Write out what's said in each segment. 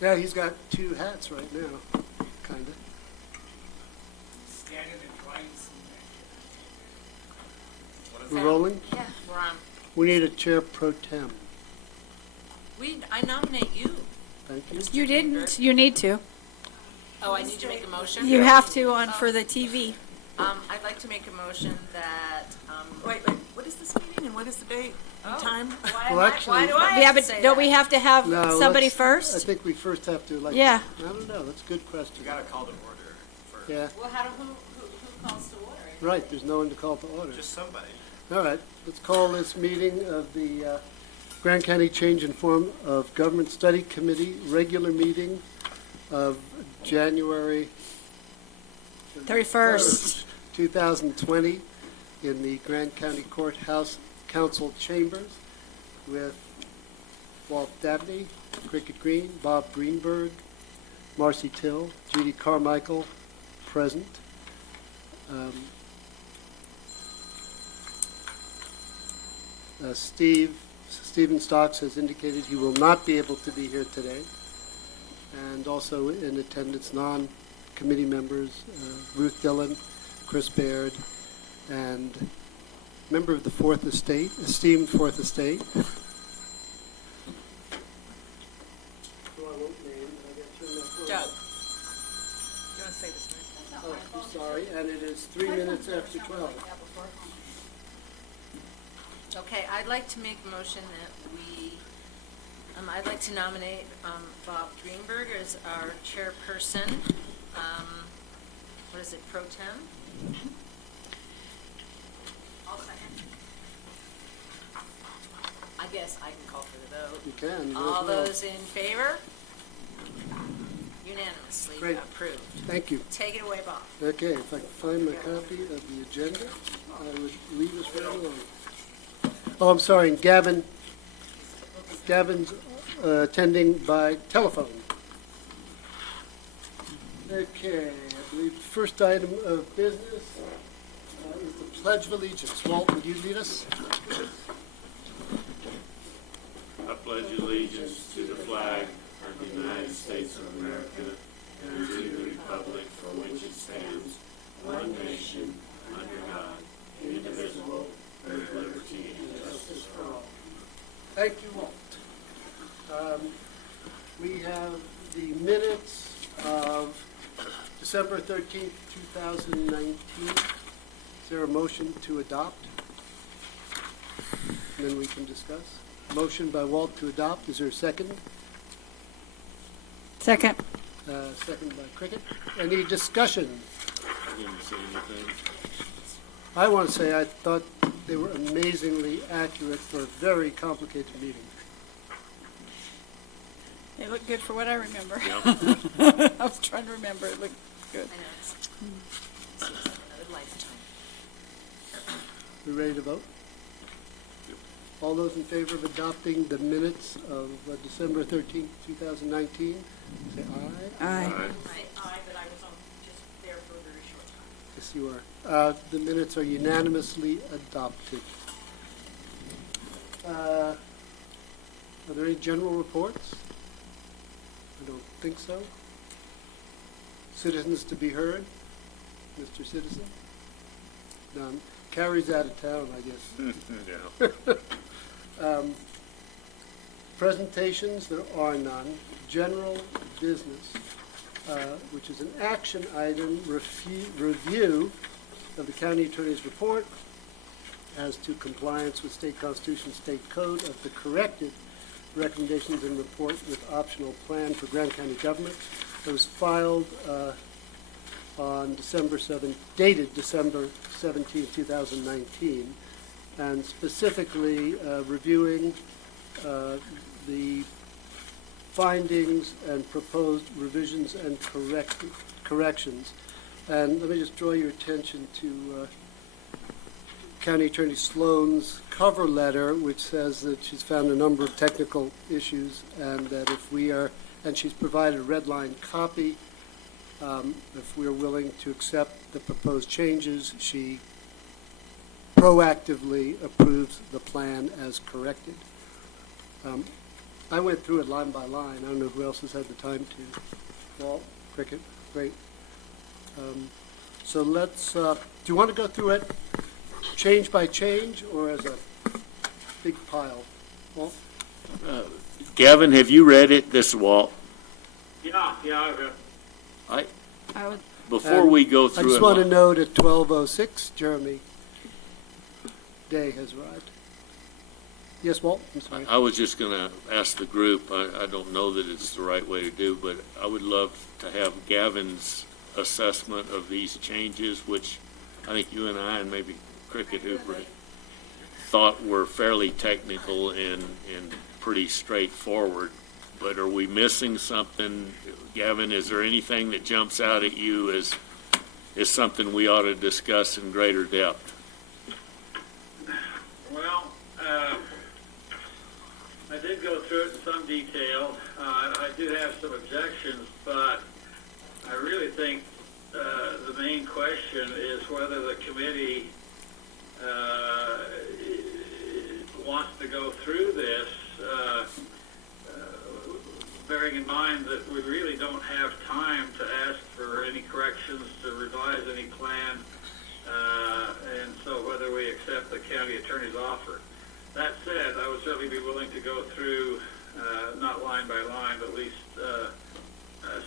Yeah, he's got two hats right now, kind of. We're rolling? Yeah, we're on. We need a chair pro tem. I nominate you. Thank you. You didn't. You need to. Oh, I need to make a motion? You have to on for the TV. I'd like to make a motion that, Wait, what is this meeting and what is the date and time? Well, actually- why do I Yeah, have to but say don't that? we have to have No, somebody let's- I first? think we first have to, like, Yeah. I don't know, that's a good question. You gotta call to order first. Yeah, Well, who calls to order? right, there's no one to call to order. Just somebody. All right, let's call this meeting of the Grand County Change in Form of Government Study Committee, regular meeting of January 31st. 2020 in the Grand County Courthouse Council Chambers with Walt Dabney, Cricket Green, Bob Greenberg, Marcy Till, Judy Carmichael, present. Stephen Stocks has indicated he will not be able to be here today. And also in attendance, non-committee members, Ruth Dillon, Chris Baird, and member of the Fourth Estate, esteemed Fourth Estate. Who I won't name, I gotta turn my phone Doug. off. Do you want to say this, Mike? Oh, I'm sorry, and it is 3 minutes after 12. Okay, I'd like to make a motion that I'd like to nominate Bob Greenberg as our chairperson. What is it, pro tem? I'll second. I guess I can call for the vote. You can. All as well. those in favor? Unanimously Great. approved. Thank you. Take it away, Bob. Okay, if I can find my copy of the agenda, I would leave us right along. Oh, I'm sorry, and Gavin's attending by telephone. Okay, I believe the first item of business is the Pledge of Allegiance. Walt, would you lead us? I pledge allegiance to the flag of the United States of America and to the republic for which it stands, one nation, under God, indivisible, with liberty and justice for all. Thank you, Walt. We have the minutes of December 13th, 2019. Is there a motion to adopt? And then we can discuss. Motion by Walt to adopt. Is there a second? Second. Second by Cricket. Any discussion? I didn't say anything. I want to say I thought they were amazingly accurate for a very complicated meeting. It looked good for what I remember. Yep. I was trying to remember. It looked good. I know, it seems like another lifetime. We ready to vote? All those in favor of adopting the minutes of December 13th, 2019, say aye. Aye. Aye. Aye, but I was just there for a very short time. Yes, you are. The minutes are unanimously adopted. Are there any general reports? I don't think so. Citizens to be heard? Mr. Citizen? None. Carrie's out of town, I guess. Yeah. Presentations, there are none. General business, which is an action item, review of the county attorney's report as to compliance with state constitution, state code of the corrected recommendations and report with optional plan for Grand County government. It was filed on dated December 17, 2019, and specifically reviewing the findings and proposed revisions and corrections. And let me just draw your attention to County Attorney Sloan's cover letter, which says that she's found a number of technical issues, and that and she's provided a red line copy. If we're willing to accept the proposed changes, she proactively approves the plan as corrected. I went through it line by line. I don't know who else has had the time to. Walt, Cricket, great. So let's, do you want to go through it change by change or as a big pile? Walt? Gavin, have you read it? This is Walt. Yeah, I've I would, Before we go I through just it, want to note at 12:06, Jeremy Day has arrived. Yes, Walt? I'm sorry. I was just going to ask the group, I don't know that it's the right way to do, but I would love to have Gavin's assessment of these changes, which I think you and I and maybe Cricket Hooper thought were fairly technical and pretty straightforward. But are we missing something? Gavin, is there anything that jumps out at you as something we ought to discuss in greater depth? Well, I did go through it in some detail. I do have some objections, but I really think the main question is whether the committee wants to go through this, bearing in mind that we really don't have time to ask for any corrections, to revise any plan, and so whether we accept the county attorney's offer. That said, I would certainly be willing to go through, not line by line, but at least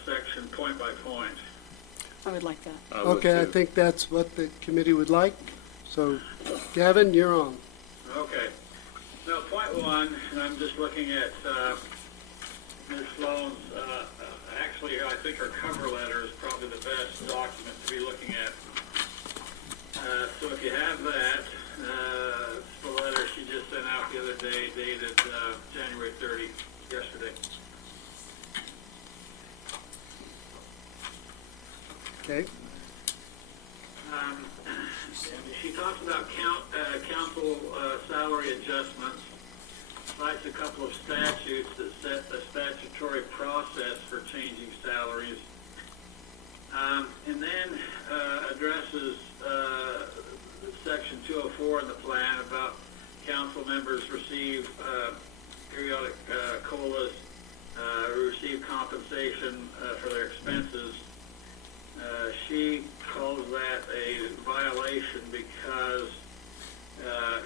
section point by point. I would like that. I would Okay, I too. think that's what the committee would like. So, Gavin, you're on. Okay. Now, point one, and I'm just looking at Ms. Sloan's, actually, I think her cover letter is probably the best document to be looking at. So if you have that, it's the letter she just sent out the other day, dated January 30, yesterday. Okay? She talks about council salary adjustments, cites a couple of statutes that set a statutory process for changing salaries, and then addresses section 204 in the plan about council members receive periodic COLAs, receive compensation for their expenses. She calls that a violation because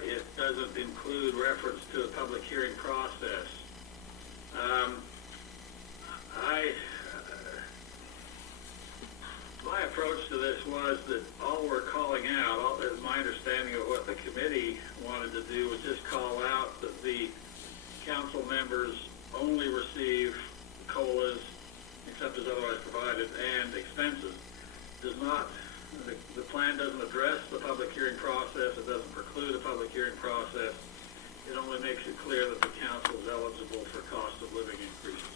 it doesn't include reference to a public hearing process. My approach to this was that all we're calling out, my understanding of what the committee wanted to do was just call out that the council members only receive COLAs, except as otherwise provided, and expenses. Does not, the plan doesn't address the public hearing process, it doesn't preclude a public hearing process. It only makes it clear that the council is eligible for cost of living increases.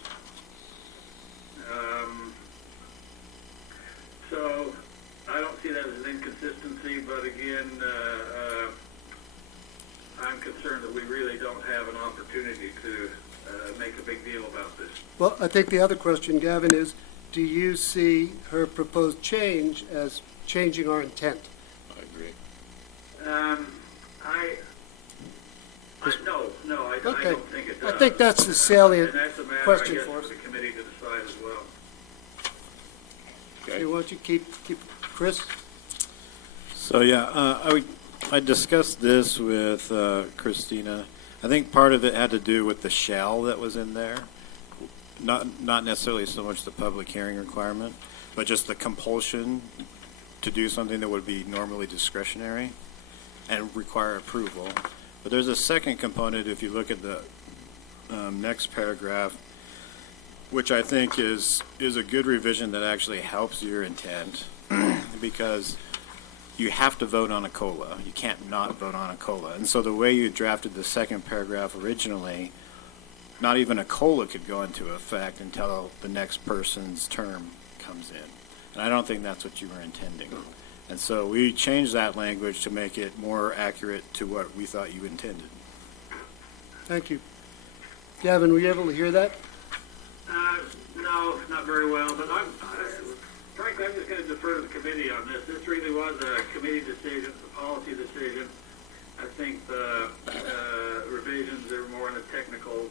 So I don't see that as an inconsistency, but again, I'm concerned that we really don't have an opportunity to make a big deal about this. Well, I think the other question, Gavin, is do you see her proposed change as changing our intent? I agree. No, I Okay. don't think it does. I think that's the salient And that's a matter, I question guess, for for us. the committee to decide as well. Okay. You want you keep Chris? So yeah, I discussed this with Christina. I think part of it had to do with the shall that was in there, not necessarily so much the public hearing requirement, but just the compulsion to do something that would be normally discretionary and require approval. But there's a second component if you look at the next paragraph, which I think is a good revision that actually helps your intent because you have to vote on a COLA. You can't not vote on a COLA. And so the way you drafted the second paragraph originally, not even a COLA could go into effect until the next person's term comes in. And I don't think that's what you were intending. And so we changed that language to make it more accurate to what we thought you intended. Thank you. Gavin, were you able to hear that? No, not very well, but frankly, I'm just going to defer to the committee on this. This really was a committee decision, it's a policy decision. I think the revisions are more in the technical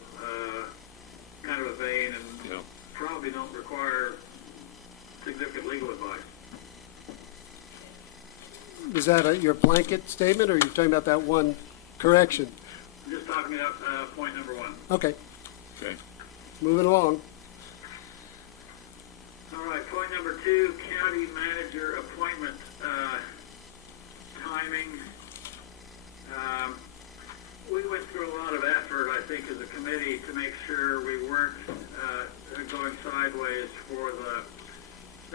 require significant legal advice. Is that your blanket statement, or are you talking about that one correction? I'm just talking about point number one. Okay, Okay. moving along. All right, point number two, county manager appointment timing. We went through a lot of effort, I think, as a committee to make sure we weren't going sideways for the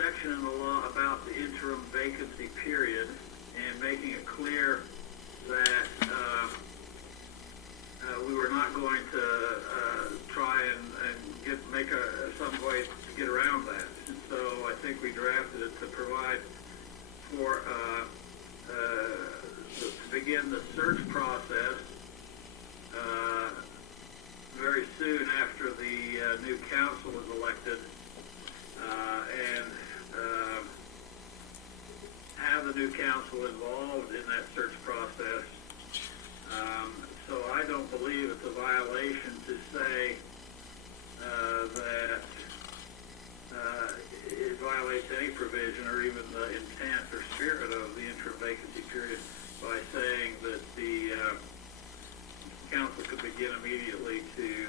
section in the law about the interim vacancy period and making it clear that we were not going to try and make some way to get around that. And so I think we drafted it to provide for to begin the search process very soon after the new council is elected, and have the new council involved in that search process. So I don't believe it's a violation to say that it violates any provision or even the intent or spirit of the interim vacancy period by saying that the council could begin immediately to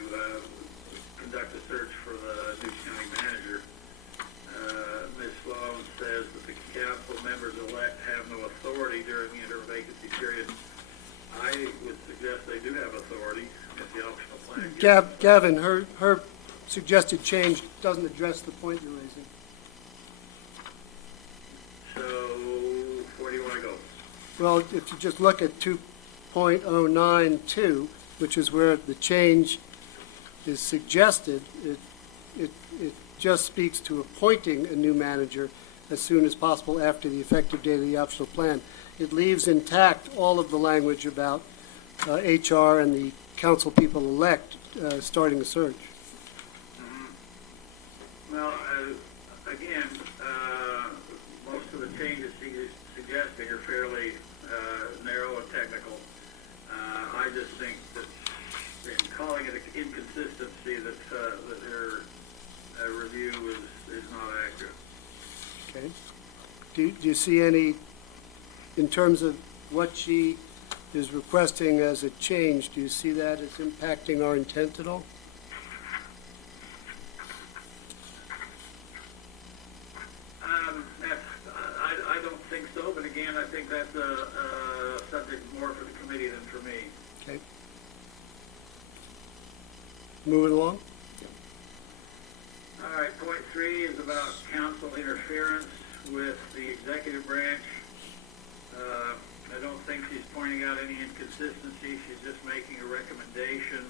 conduct a search for the new county manager. Ms. Sloan says that the council members elect have no authority during the interim vacancy period. I would suggest they do have authority if the optional plan. Gavin, her suggested change doesn't address the point you're raising. So, where do you want to go? Well, if you just look at 2.092, which is where the change is suggested, it just speaks to appointing a new manager as soon as possible after the effective date of the optional plan. It leaves intact all of the language about HR and the council people elect starting a search. Well, again, most of the changes she's suggesting are fairly narrow and technical. I just think that in calling it an inconsistency, that her review is not accurate. Okay. Do you see any, in terms of what she is requesting as a change, do you see that as impacting our intent at all? I don't think so, but again, I think that's a subject more for the committee than for me. Okay. Moving along. All right, point three is about council interference with the executive branch. I don't think she's pointing out any inconsistency. She's just making a recommendation.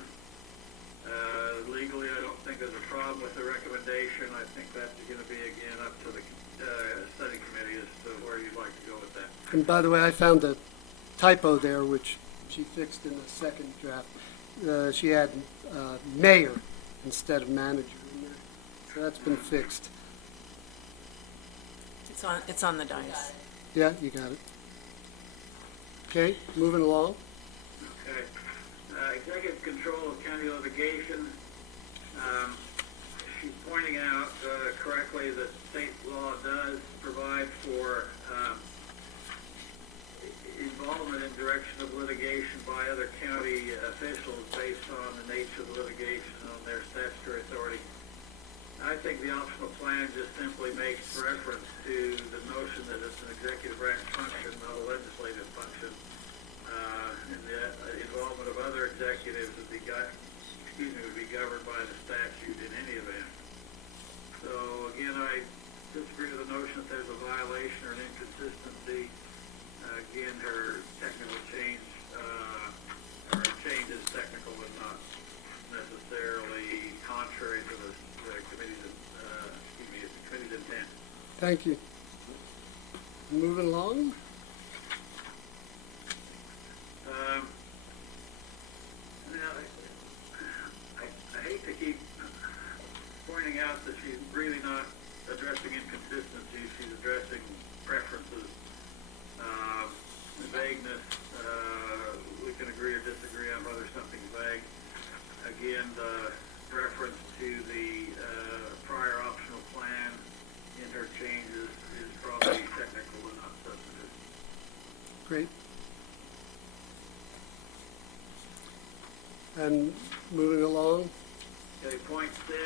Legally, I don't think there's a problem with the recommendation. I think that's going to be, again, up to the study committee as to where you'd like to go with that. And by the way, I found a typo there, which she fixed in the second draft. She had mayor instead of manager in there. So that's been fixed. It's on the dice. Yeah, you got it. Okay, moving along. Okay. Executive control of county litigation. She's pointing out correctly that state law does provide for involvement in direction of litigation by other county officials based on the nature of the litigation and on their statutory authority. I think the optional plan just simply makes reference to the notion that it's an executive branch function, not a legislative function, and the involvement of other executives would be governed by the statute in any event. So again, I disagree with the notion that there's a violation or an inconsistency. Again, her technical change, or change is technical and not necessarily contrary to the committee's, committee's intent. Thank you. Moving along. Now, I hate to keep pointing out that she's really not addressing inconsistencies. She's addressing preferences. Vagueness, we can agree or disagree on whether something's vague. Again, the reference to the prior optional plan change is probably technical and not substantive. Great. And moving along, Okay, point 6,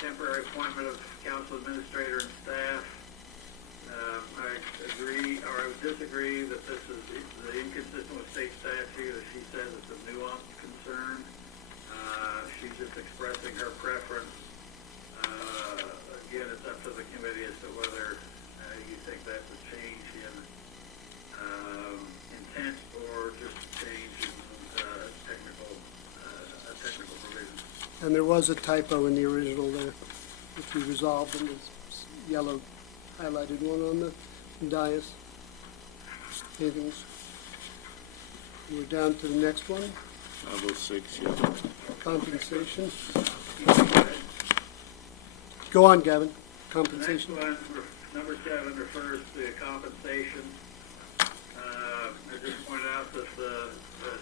temporary appointment of council administrator and staff. I agree, or I would disagree that this is inconsistent with state statute, as she says it's a nuanced concern. She's just expressing her preference. Again, it's up to the committee as to whether you think that's a change in intent or just a change in technical provision. and there was a typo in the original there, which we resolved in this yellow highlighted one on the dais. Anything else? We're down to the next one, 506, yeah. compensation. Go on, Gavin, The compensation. next one, number 7, refers to compensation. I just pointed out that the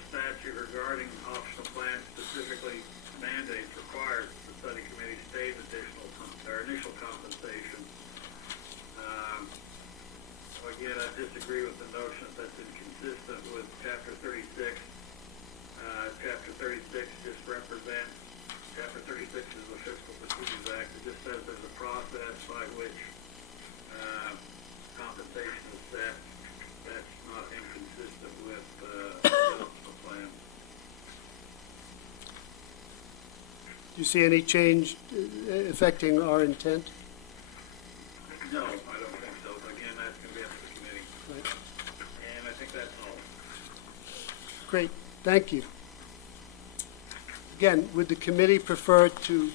statute regarding optional plans specifically mandates, requires the study committee state initial compensation. Again, I disagree with the notion that that's inconsistent with Chapter 36. Chapter 36 just represents, Chapter 36 is the Fiscal Procedures Act. It just says there's a process by which compensation is set. That's not inconsistent with the optional plan. Do you see any change affecting our intent? No, I don't think so, but again, that's going to be up to the committee. Right. And I think that's all. Great, thank you. Again, would the committee prefer to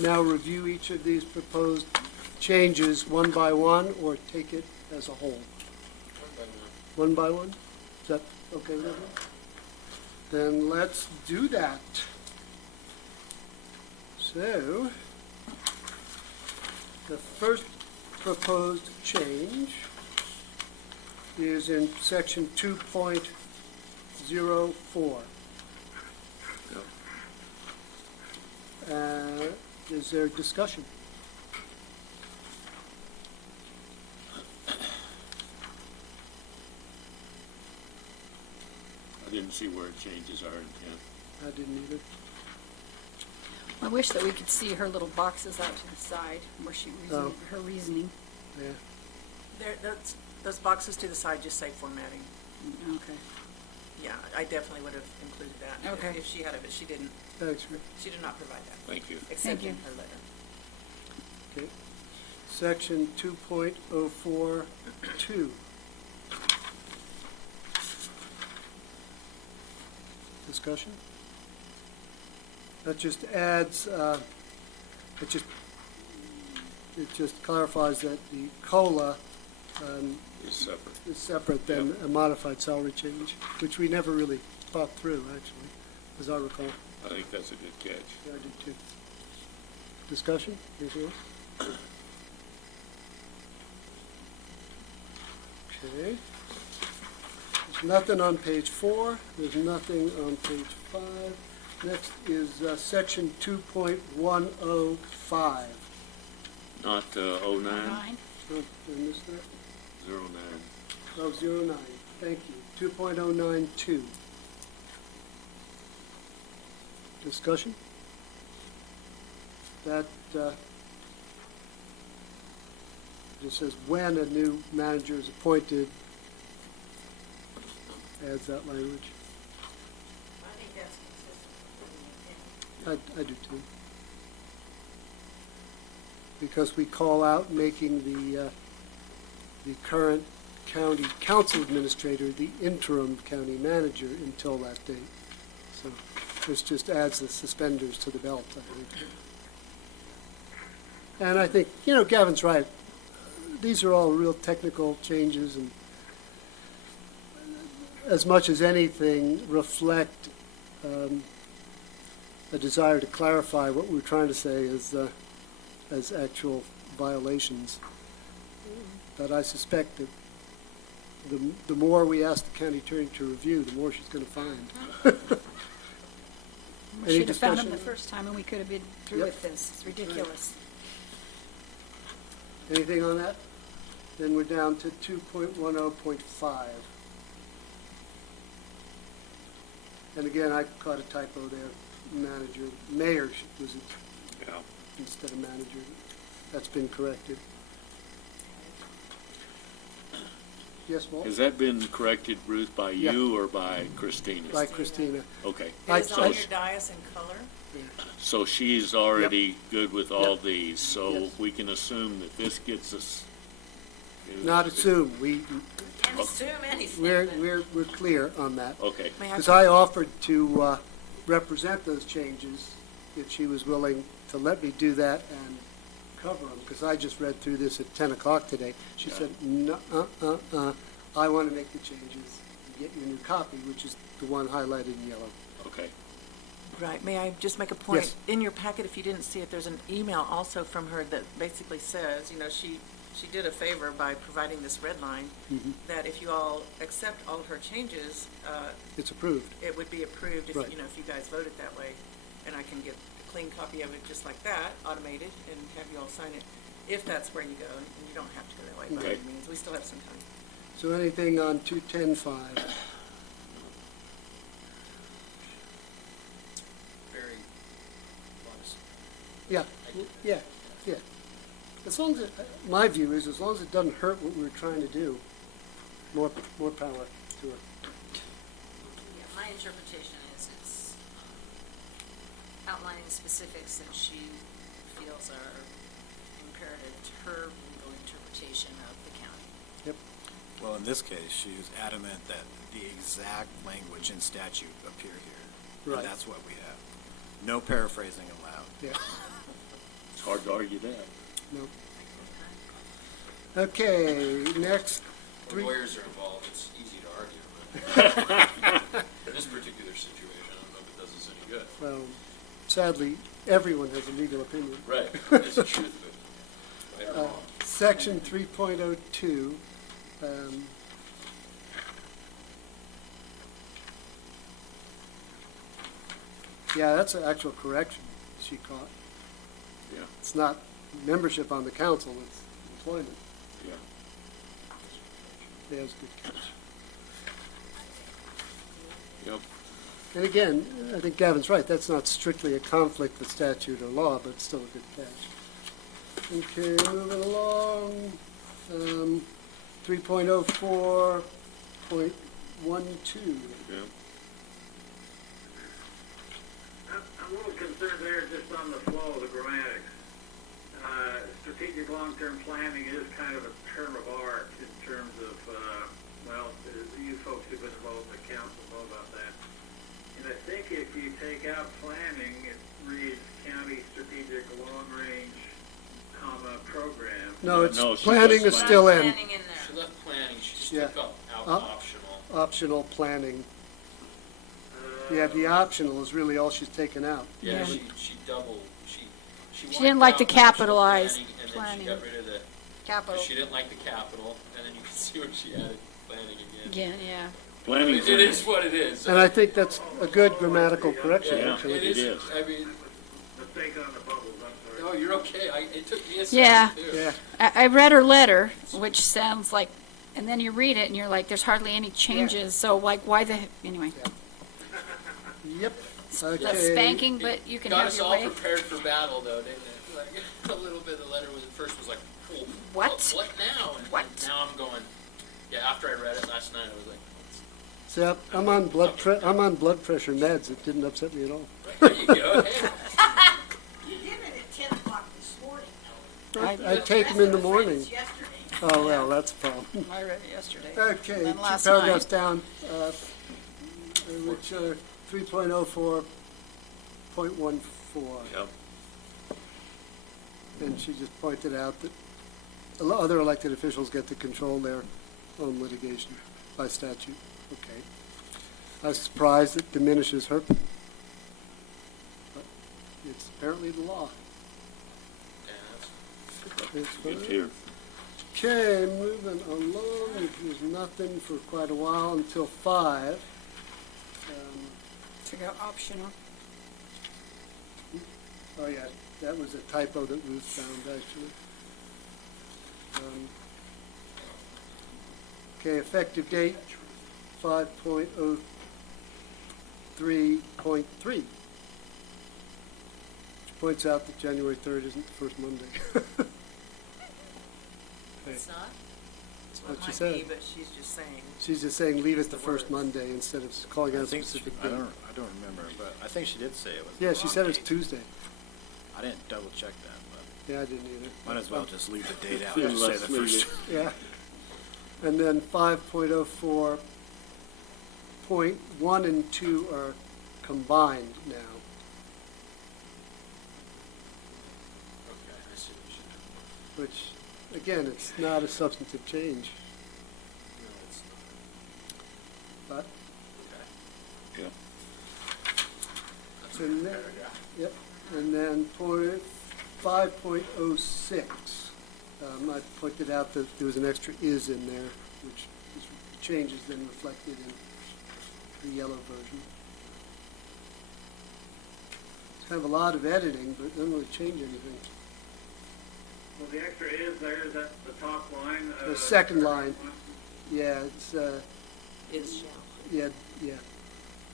now review each of these proposed changes one by one, or take it as a whole? One by one? Is that okay with everyone? Then let's do that. So, the first proposed change is in section 2.04. Is there discussion? I didn't see where it changes our intent. I didn't either. I wish that we could see her little boxes out to the side where she Oh. her reasoning. Yeah, Those boxes to the side just say formatting. Okay. Yeah, I definitely would have included that. Okay. If she had it, but she didn't. thanks, Rick. She did not provide that, Thank you. except you. in her letter. Okay. Section 2.042. Discussion? That just adds, it just clarifies that the COLA It's separate. is separate than a modified salary change, which we never really thought through, actually, as I recall. I think that's a good catch. Yeah, I did too. Discussion? Anything else? Okay. There's nothing on page 4. There's nothing on page 5. Next is section 2.105. Not 09? 9. Oh, did I miss that? 09. Oh, 09. Thank you. 2.092. Discussion? That just says when a new manager is appointed, adds that language. I think that's consistent with the intent. I do too. Because we call out making the current county council administrator the interim county manager until that date. So this just adds the suspenders to the belt, I think. And I think, Gavin's right. These are all real technical changes, and as much as anything reflect a desire to clarify what we're trying to say as actual violations. But I suspect that the more we ask the county attorney to review, the more she's going to find. We Any should have found them discussion? the first time and we could have been through Yep. with this. It's ridiculous. Anything on that? Then we're down to 2.10.5. And again, I caught a typo there, mayor was it Yeah. instead of manager. That's been corrected. Yes, Walt? Has that been corrected, Ruth, by Yeah. you or by Christina? By Christina. Okay, It is I- on your dais in color. so she's already good with all Yep. these, so Yes. we can assume that this gets us. Not assume, Can't assume anything. we're clear on that. Okay, May I Because I offered to represent those changes if she was willing to let me do that and cover them, because I just read through this at 10 o'clock today. She Yeah. said, no, I want to make the changes and get your new copy, which is the one highlighted in yellow. okay. Right, may I just make a point? Yes. In your packet, if you didn't see it, there's an email also from her that basically says, you know, she did a favor by providing this red line, that if you all accept all of her changes, It's approved. it would be approved if, Right. you know, if you guys voted that way. And I can get a clean copy of it just like that, automated, and have you all sign it, if that's where you go. And you don't have to go that way by Okay. any means. We still have some time. So anything on 210.5? Very honest. Yeah, yeah. As long as, my view is, as long as it doesn't hurt what we're trying to do, more power to it. Yeah, my interpretation is it's outlining specifics that she feels are imperative to her legal interpretation of the county. Yep. Well, in this case, she was adamant that the exact language in statute appear here. Right. And that's what we have. No paraphrasing allowed. Yeah, It's hard to argue that. no. Okay, next. When lawyers are involved, it's easy to argue, but in this particular situation, I don't know if it does us any good. Well, sadly, everyone has a legal opinion. Right, it's the truth of it. Right or wrong. Section 3.02, yeah, that's an actual correction she caught. Yeah, It's not membership on the council, it's employment. yeah. Yeah, it's a good catch. Yep. And again, I think Gavin's right, that's not strictly a conflict with statute or law, but it's still a good catch. Okay, moving along, 3.04.12. Yeah. I'm a little concerned there just on the flow of the grammatics. Strategic long-term planning is kind of a term of art in terms of, well, you folks who've been involved in the council know about that. And I think if you take out planning, it reads county strategic long-range, program. No, it's, No, she planning puts is still in, Planning in there. She left planning, she just Yeah. took out Uh, optional. optional planning. Yeah, the optional is really all she's taken out. Yeah, Yeah. she doubled, she She didn't like to wiped out optional capitalize planning, and then planning. she got rid of the, Capital. she didn't like the capital, and then you can see where she added planning again. Again, yeah. Planning. It is what it is. And I think that's a good grammatical correction, Yeah. actually. It It is, is. I mean, Mistake on the bubbles, I'm sorry. no, you're okay, it took me a Yeah. second too. Yeah, I read her letter, which sounds like, and then you read it and you're like, there's hardly any changes, so like, why the, anyway. yep, That's okay. spanking, but you can Got have us your all way. prepared for battle, though, didn't it? Like, a little bit of the letter was, at first was like, oh, What? What now? And What? now I'm going, yeah, after I read it last night, I was like, See, I'm on I'm on blood pressure meds. It didn't upset me at all. there you go, hey. You did it at 10 o'clock this morning. I take them in the morning. Yesterday. Oh, well, that's a problem. I read it yesterday. Okay, And two last paragraphs night. down, which are 3.04.14. Yep. And she just pointed out that other elected officials get to control their own litigation by statute. Okay. I was surprised it diminishes her, but it's apparently the law. Yeah, that's It's Good fine. here. Okay, moving along, there's nothing for quite a while until 5. Figure out optional. Oh yeah, that was a typo that Ruth found, actually. Okay, effective date, 5.03.3, which points out that January 3rd isn't the first Monday. It's not? Well, what it she might said. be, but she's just saying. She's just saying leave it the The first words. Monday instead of calling out a specific I date. don't remember, but I think she did say it was. the Yeah, she wrong said it was date. Tuesday. I didn't double check that, but Yeah, I didn't either. might as well just leave the date out Yeah. and just say Let's the leave first. it. Yeah. And then 5.04.1 and 2 are combined now. Okay, I see what you're doing. Which, again, it's not a substantive change, No, it's not. but, Okay. Yeah. That's And a good then- paragraph. yep. And then 5.06, I pointed out that there was an extra "is" in there, which is changes then reflected in the yellow version. It's kind of a lot of editing, but it doesn't really change anything. Well, the extra is there, is that the top line? The second line. Yeah, it's, Is shall. yeah, yeah.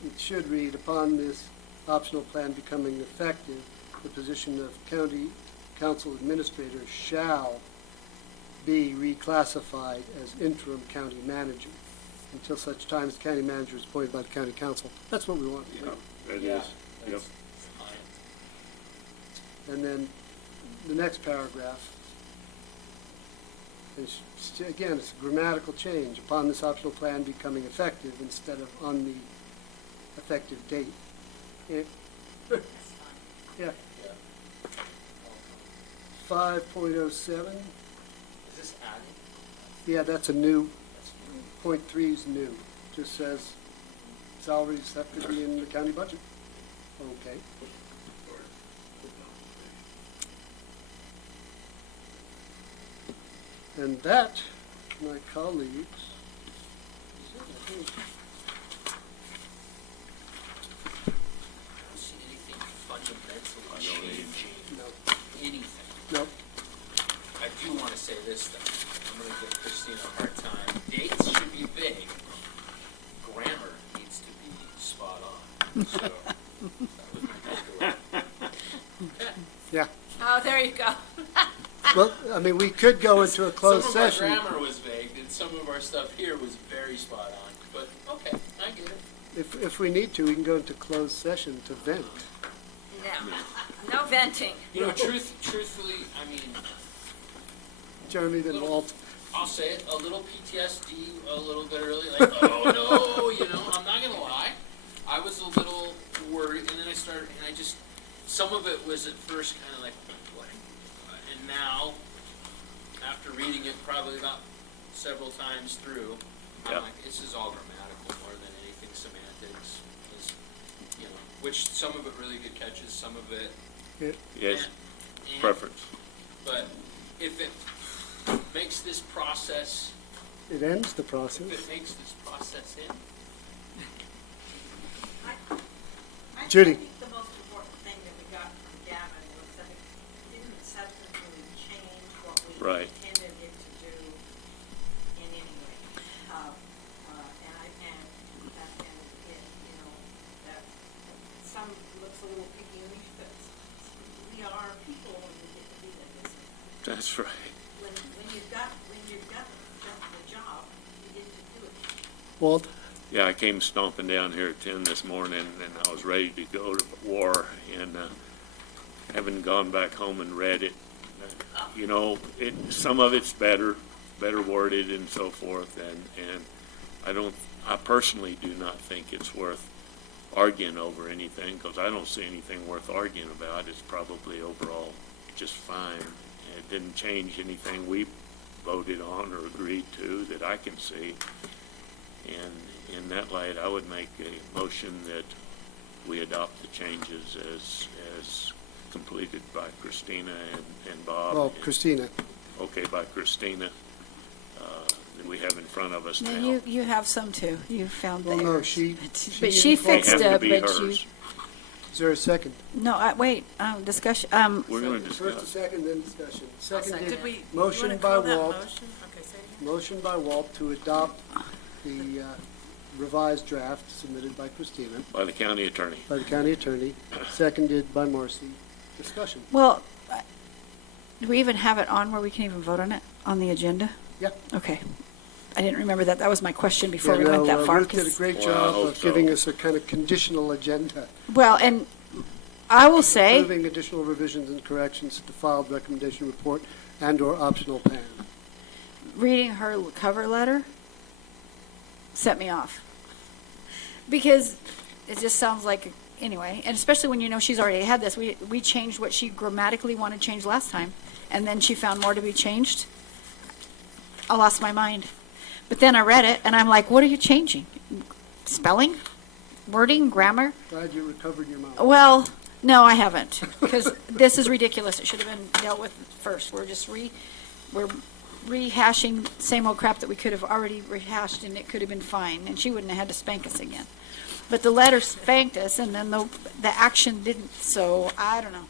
It should read, upon this optional plan becoming effective, the position of county council administrator shall be reclassified as interim county manager until such time as county manager is appointed by the county council. That's what we want to do. That Yeah, is, yep. that's fine. And then the next paragraph, again, it's a grammatical change, upon this optional plan becoming effective instead of on the effective date. Yeah. Yeah. Yeah. 5.07, Is this adding? yeah, that's a new, That's point 3 is new. Just says salaries have to be in the county budget. Okay. And that, my colleagues, is it, I think. I don't see anything fundamentally changing, No, anything. no, I do want to say this, though. I'm going to give Christina a hard time. Dates should be vague. Grammar needs to be spot on. So, that was my takeaway. Okay. yeah. Oh, there you go. Well, I mean, we could go into a closed session. Some of our grammar was vague, and some of our stuff here was very spot on. But, okay, I get it. If we need to, we can go into closed session to vent. No, no venting. You know, truthfully, I mean, Jeremy, then Walt. I'll say it, a little PTSD a little bit early, like, oh no, you know, I'm not gonna lie. I was a little worried, and then I started, and I just, some of it was at first kind of like, what? And now, after reading it probably about several times through, I'm Yeah. like, this is all grammatical more than anything semantics. Is, you know, which some of it really good catches, some of it. Yes, and- preference. But if it makes this process, It ends the process. if it makes this process end, Judy. I think the most important thing that we got from Gavin was that it didn't substantively change what we Right. intended it to do in any way. And it, you know, that some looks a little piggy-ish, but we are people when we get to do that, isn't it? That's right. When you've got the job, you get to do it. Walt? Yeah, I came stomping down here at 10 this morning, and I was ready to go to war, and having gone back home and read it, you know, some of it's better worded and so forth, and I personally do not think it's worth arguing over anything, because I don't see anything worth arguing about. It's probably overall just fine. It didn't change anything we voted on or agreed to that I can see. And in that light, I would make a motion that we adopt the changes as completed by Christina and Bob. Well, Christina. Okay, by Christina, that we have in front of us No, now. you have some too. You found the Well, no, errors. she But she incorporated- fixed They have it, to be but you, hers. there a second? No, wait, discussion, We're gonna First a discuss. second, then discussion. second Seconded, it. Did we, Motion you wanna by call that Walt. motion? Okay, say it again. motion by Walt to adopt the revised draft submitted by Christina, By the county attorney. by the county attorney, seconded by Marcy. Discussion. well, do we even have it on where we can even vote on it, on the agenda? Yeah. Okay. I didn't remember that. That was my question before we Yeah, went no, that far. Ruth did a 'Cause- great Well, I job hope of giving so. us a kind of conditional agenda, Well, and I will say, approving additional revisions and corrections to the filed recommendation report and/or optional plan. reading her cover letter set me off. Because it just sounds like, anyway, and especially when you know she's already had this, we changed what she grammatically wanted changed last time, and then she found more to be changed. I lost my mind. But then I read it, and I'm like, what are you changing? Spelling? Wording? Grammar? Glad you recovered your mouth. Well, no, I haven't, because this is ridiculous. It should have been dealt with first. We're just we're rehashing same old crap that we could have already rehashed, and it could have been fine, and she wouldn't have had to spank us again. But the letter spanked us, and then the action didn't, so I don't know.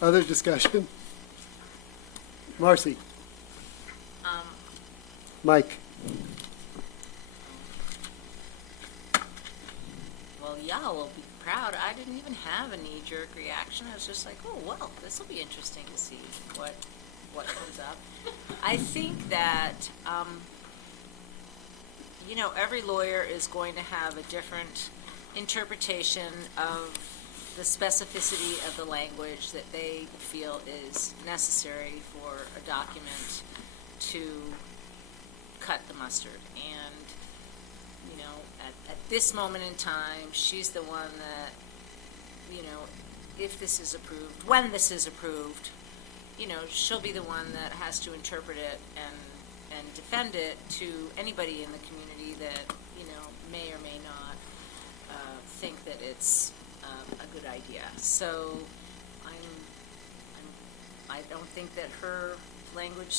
Other discussion? Marcy? Mike? Well, y'all will be proud. I didn't even have a knee-jerk reaction. I was just like, oh, well, this will be interesting to see what comes up. I think that, every lawyer is going to have a different interpretation of the specificity of the language that they feel is necessary for a document to cut the mustard. And, at this moment in time, she's the one that, if this is approved, when this is approved, she'll be the one that has to interpret it and defend it to anybody in the community that, may or may not think that it's a good idea. So I don't think that her language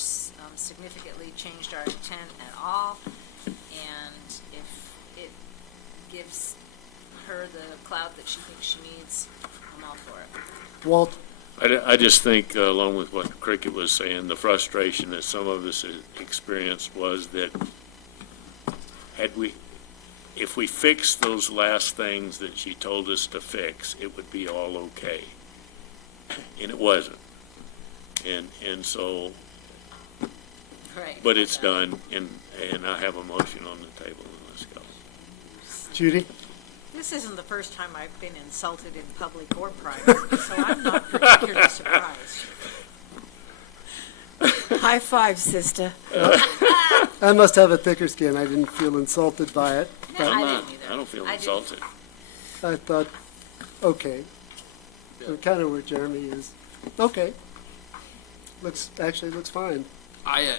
significantly changed our intent at all. And if it gives her the clout that she thinks she needs, I'm all for it. Walt? I just think, along with what Cricket was saying, the frustration that some of us experienced was that if we fixed those last things that she told us to fix, it would be all okay. And it wasn't. And so, Right. but it's done, and I have a motion on the table, and let's go. Judy? This isn't the first time I've been insulted in public or private, so I'm not particularly surprised. High five, sister. I must have a thicker skin. I didn't feel insulted by it. No, I I'm didn't not- either. I don't feel I didn't. insulted. I thought, okay. Kind of where Jeremy is. Okay. Looks fine. I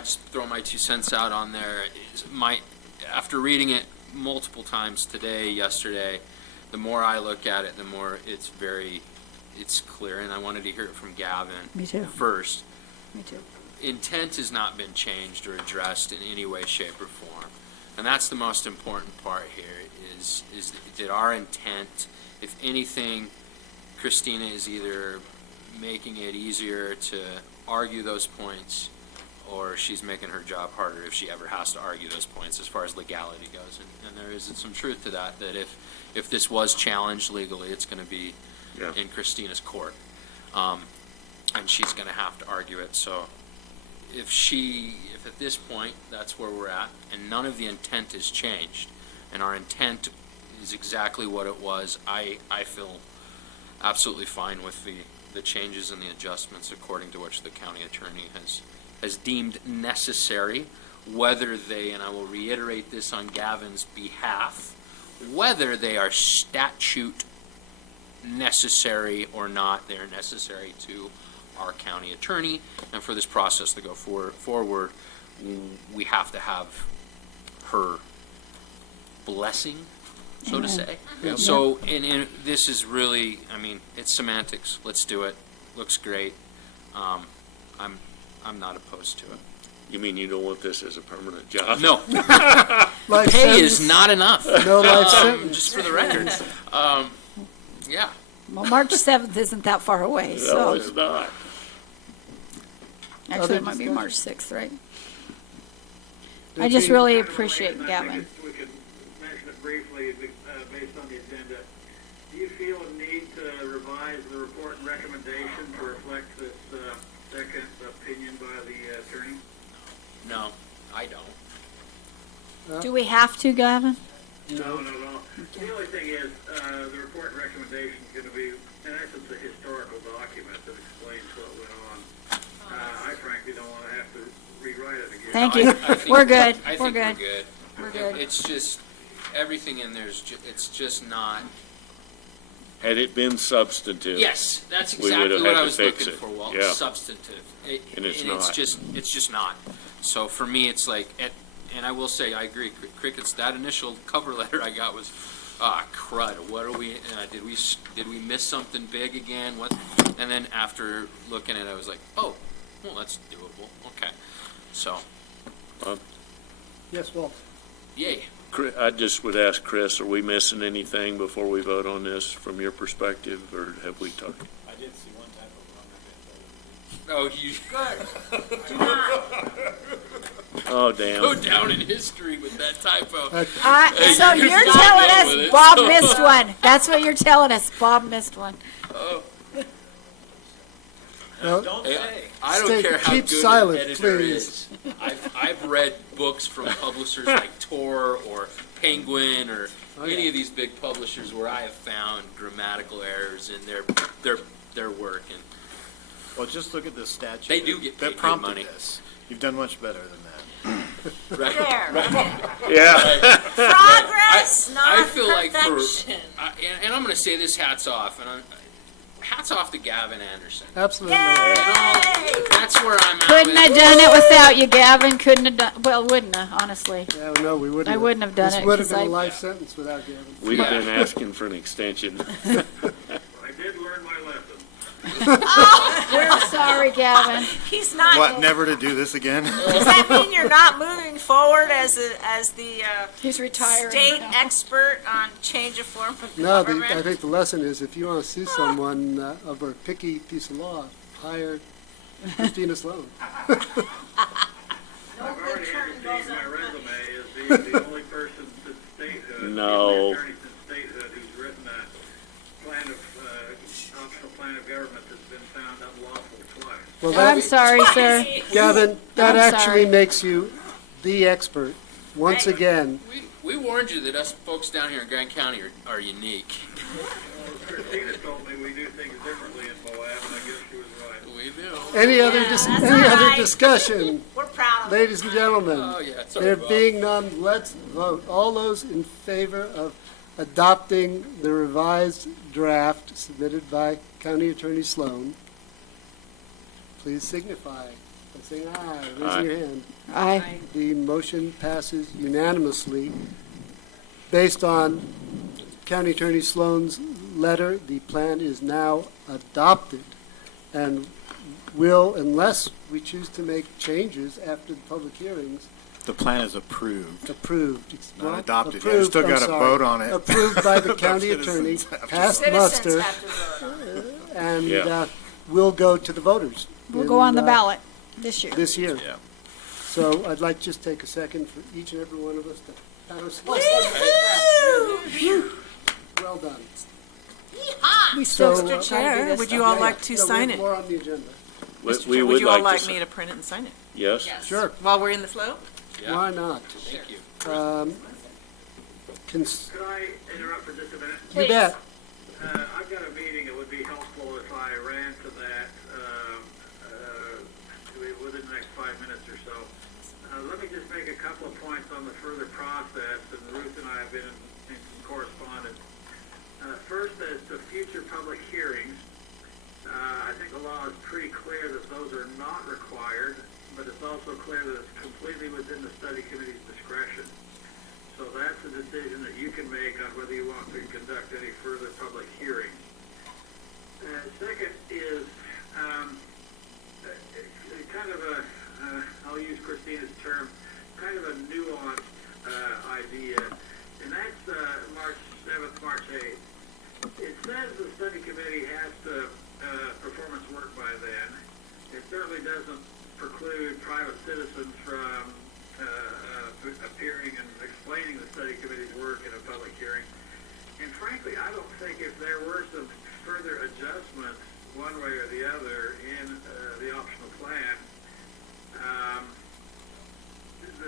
just throw my 2 cents out on there. After reading it multiple times today, yesterday, the more I look at it, the more it's clear, and I wanted to hear it from Gavin. Me too. First. Me too. Intent has not been changed or addressed in any way, shape, or form. And that's the most important part here, is that our intent, if anything, Christina is either making it easier to argue those points, or she's making her job harder if she ever has to argue those points as far as legality goes. And there is some truth to that if this was challenged legally, it's going to be Yeah. in Christina's court. And she's going to have to argue it. So if at this point, that's where we're at, and none of the intent has changed, and our intent is exactly what it was, I feel absolutely fine with the changes and the adjustments according to which the county attorney has deemed necessary, whether they, and I will reiterate this on Gavin's behalf, whether they are statute necessary or not, they are necessary to our county attorney, and for this process to go forward, we have to have her blessing, so to say. Yeah. So, and this is really, it's semantics. Let's do it. Looks great. I'm not opposed to it. You mean you don't want this as a permanent job? No, Life pay is sentence? not enough. No life sentence. Just for the record. Yeah. Well, March 7th isn't that far away, No, so it's not. actually Other it might be discussion? March 6th, right? I Don't just you- really appreciate Gavin. We could mention it briefly, based on the agenda. Do you feel a need to revise the report and recommendation to reflect this, second opinion by the attorney? No, I don't. Do we have to, Gavin? No. The only thing is, the report and recommendation is gonna be, in essence, a historical document that explains what went on. I frankly don't wanna have to rewrite it again. Thank No, you. I think- We're good. I think We're good. We're good. We're good. It's just, everything in there is it's just not. Had it been substantive. Yes, that's We would exactly have what had I to was fix looking it. for, Walt, Yeah. substantive. And it's It's not. just not. So for me, it's like, and I will say, I agree, Crickets, that initial cover letter I got was, crud, what are we, did we miss something big again? What? And then after looking at it, I was like, oh, well, that's doable, okay. So, Yes, Walt. yay. I just would ask Chris, are we missing anything before we vote on this from your perspective, or have we talked? I did see one typo, but I'm not Oh, you Good. Do not. Oh, go damn. down in history with that typo. So you're you're not telling done with us it. Bob missed one. That's what you're telling us. Bob missed one. No, I don't Stay- care how keep good silent, an editor please. is. I've read books from publishers like Tor or Penguin or any of these big publishers where I have found grammatical errors in their work, and Well, just look at the statute. They do get paid that good prompted money. this. You've done much better than that. right. There. Yeah. Progress, I not feel like perfection. and I'm going to say this, hats off, hats off to Gavin Anderson. absolutely. That's where I'm at. Couldn't with have done it without you, Gavin. Couldn't have done, well, wouldn't have, honestly. Yeah, no, we wouldn't. I wouldn't have done it, This would have 'cause been a I- life sentence without Gavin. We'd have Yeah. been asking for an extension. I did learn my lesson. We're sorry, Gavin. He's not. What, never to do this again? Does that mean you're not moving forward as the He's retiring. state now. expert on change of form of No, government? I think the lesson is if you want to sue someone over a picky piece of law, hire Christina Sloan. No I've good already turn introduced goes my unpunished. resume as the only person since statehood, No. the only attorney since statehood who's written a plan of, optional plan of government that's been found unlawful twice. Well, I'm that, sorry, sir. Gavin, that I'm actually sorry. makes you the expert, once Right. again. We warned you that us folks down here in Grand County are unique. Christina told me we do things differently in Moab, and I guess she was right. We do. Any other, that's any all other right. discussion? We're proud of it. Ladies and gentlemen, Oh, yeah. Sorry, there Bob. being none, let's vote. All those in favor of adopting the revised draft submitted by County Attorney Sloan, please signify by saying aye, raising your hand. Aye. The motion passes unanimously. Based on County Attorney Sloan's letter, the plan is now adopted and will, unless we choose to make changes after the public hearings, The plan is approved. approved. It's Not not adopted yet. approved, Still I'm gotta sorry. vote on it. Approved by the Our county attorney, citizens have to passed vote. muster, Citizens have to vote on it. and Yeah. will go to the voters. We'll in, go on the ballot this year. This year. Yeah. So I'd like to just take a second for each and every one of us to pat ourselves. Well done. We still So, gotta do Chair, this would stuff. you all Yeah, like yeah. to No, we sign have it? more on the agenda. We Mr. Chair, would would you all like like to. me to print it and sign it Yes? Sure, while we're in the flow? Yeah. why not? Thank you. Cons- Could I interrupt for just a minute? You bet. I've got a meeting, it would be helpful if I ran to that, within the next 5 minutes or so. Let me just make a couple of points on the further process, and Ruth and I have been in some correspondence. First, as to future public hearings, I think the law is pretty clear that those are not required, but it's also clear that it's completely within the study committee's discretion. So that's a decision that you can make on whether you want to conduct any further public hearings. Second is kind of a, I'll use Christine Christina's term, kind of a nuanced idea, and that's March 7th, March 8th. It says the study committee has to performance work by then. It certainly doesn't preclude private citizens from appearing and explaining the study committee's work in a public hearing. And frankly, I don't think if there were some further adjustments one way or the other in the optional plan,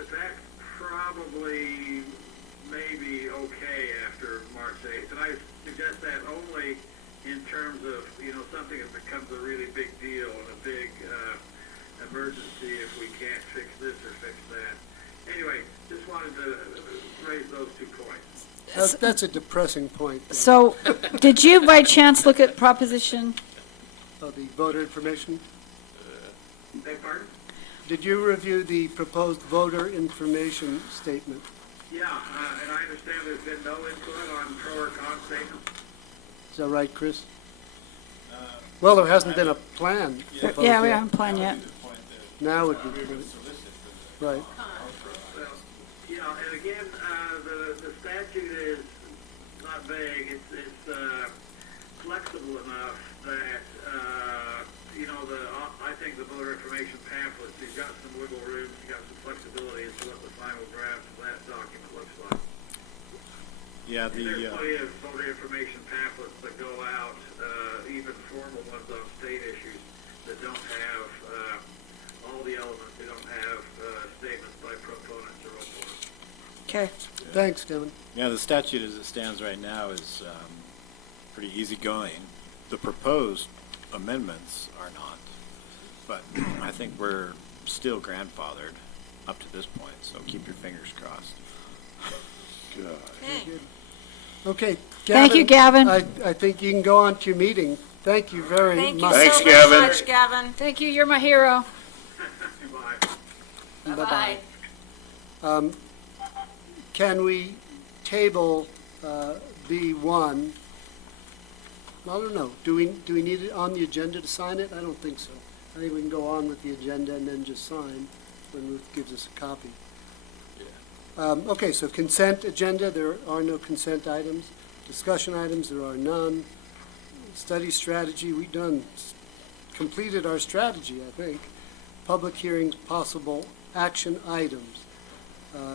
that probably may be okay after March 8th. And I suggest that only in terms of, something that becomes a really big deal and a big emergency if we can't fix this or fix that. Anyway, just wanted to raise those 2 points. That's a depressing point. though. So, did you by chance look at proposition? Oh, the voter information? Beg pardon? Did you review the proposed voter information statement? Yeah, and I understand there's been no input on pro or con statements. Is that right, Chris? Well, there hasn't been a plan proposed Yeah, we yet. haven't planned yet. Now would be the point. Right. Well, and again, the statute is not vague, it's flexible enough that, I think the voter information pamphlets, you've got some wiggle room, you've got some flexibility as to what the final draft of that document looks like. Yeah, And there's plenty of voter information pamphlets that go out, even formal ones on state issues that don't have all the elements. They don't have statements by proponents or opponents. Okay. Thanks, Kevin. Yeah, the statute as it stands right now is pretty easygoing. The proposed amendments are not, but I think we're still grandfathered up to this point, so keep your fingers crossed. Okay. Okay, Gavin. Thank you, Gavin. I think you can go on to your meeting. Thank you very Thank you much. Thanks, so Gavin. much, Gavin. Thank you, you're my hero. Bye. Bye-bye. Can we table B1? I don't know. Do we need it on the agenda to sign it? I don't think so. I think we can go on with the agenda and then just sign when Ruth gives us a copy. Okay, so consent agenda, there are no consent items. Discussion items, there are none. Study strategy, we completed our strategy, I think. Public hearings, possible action items.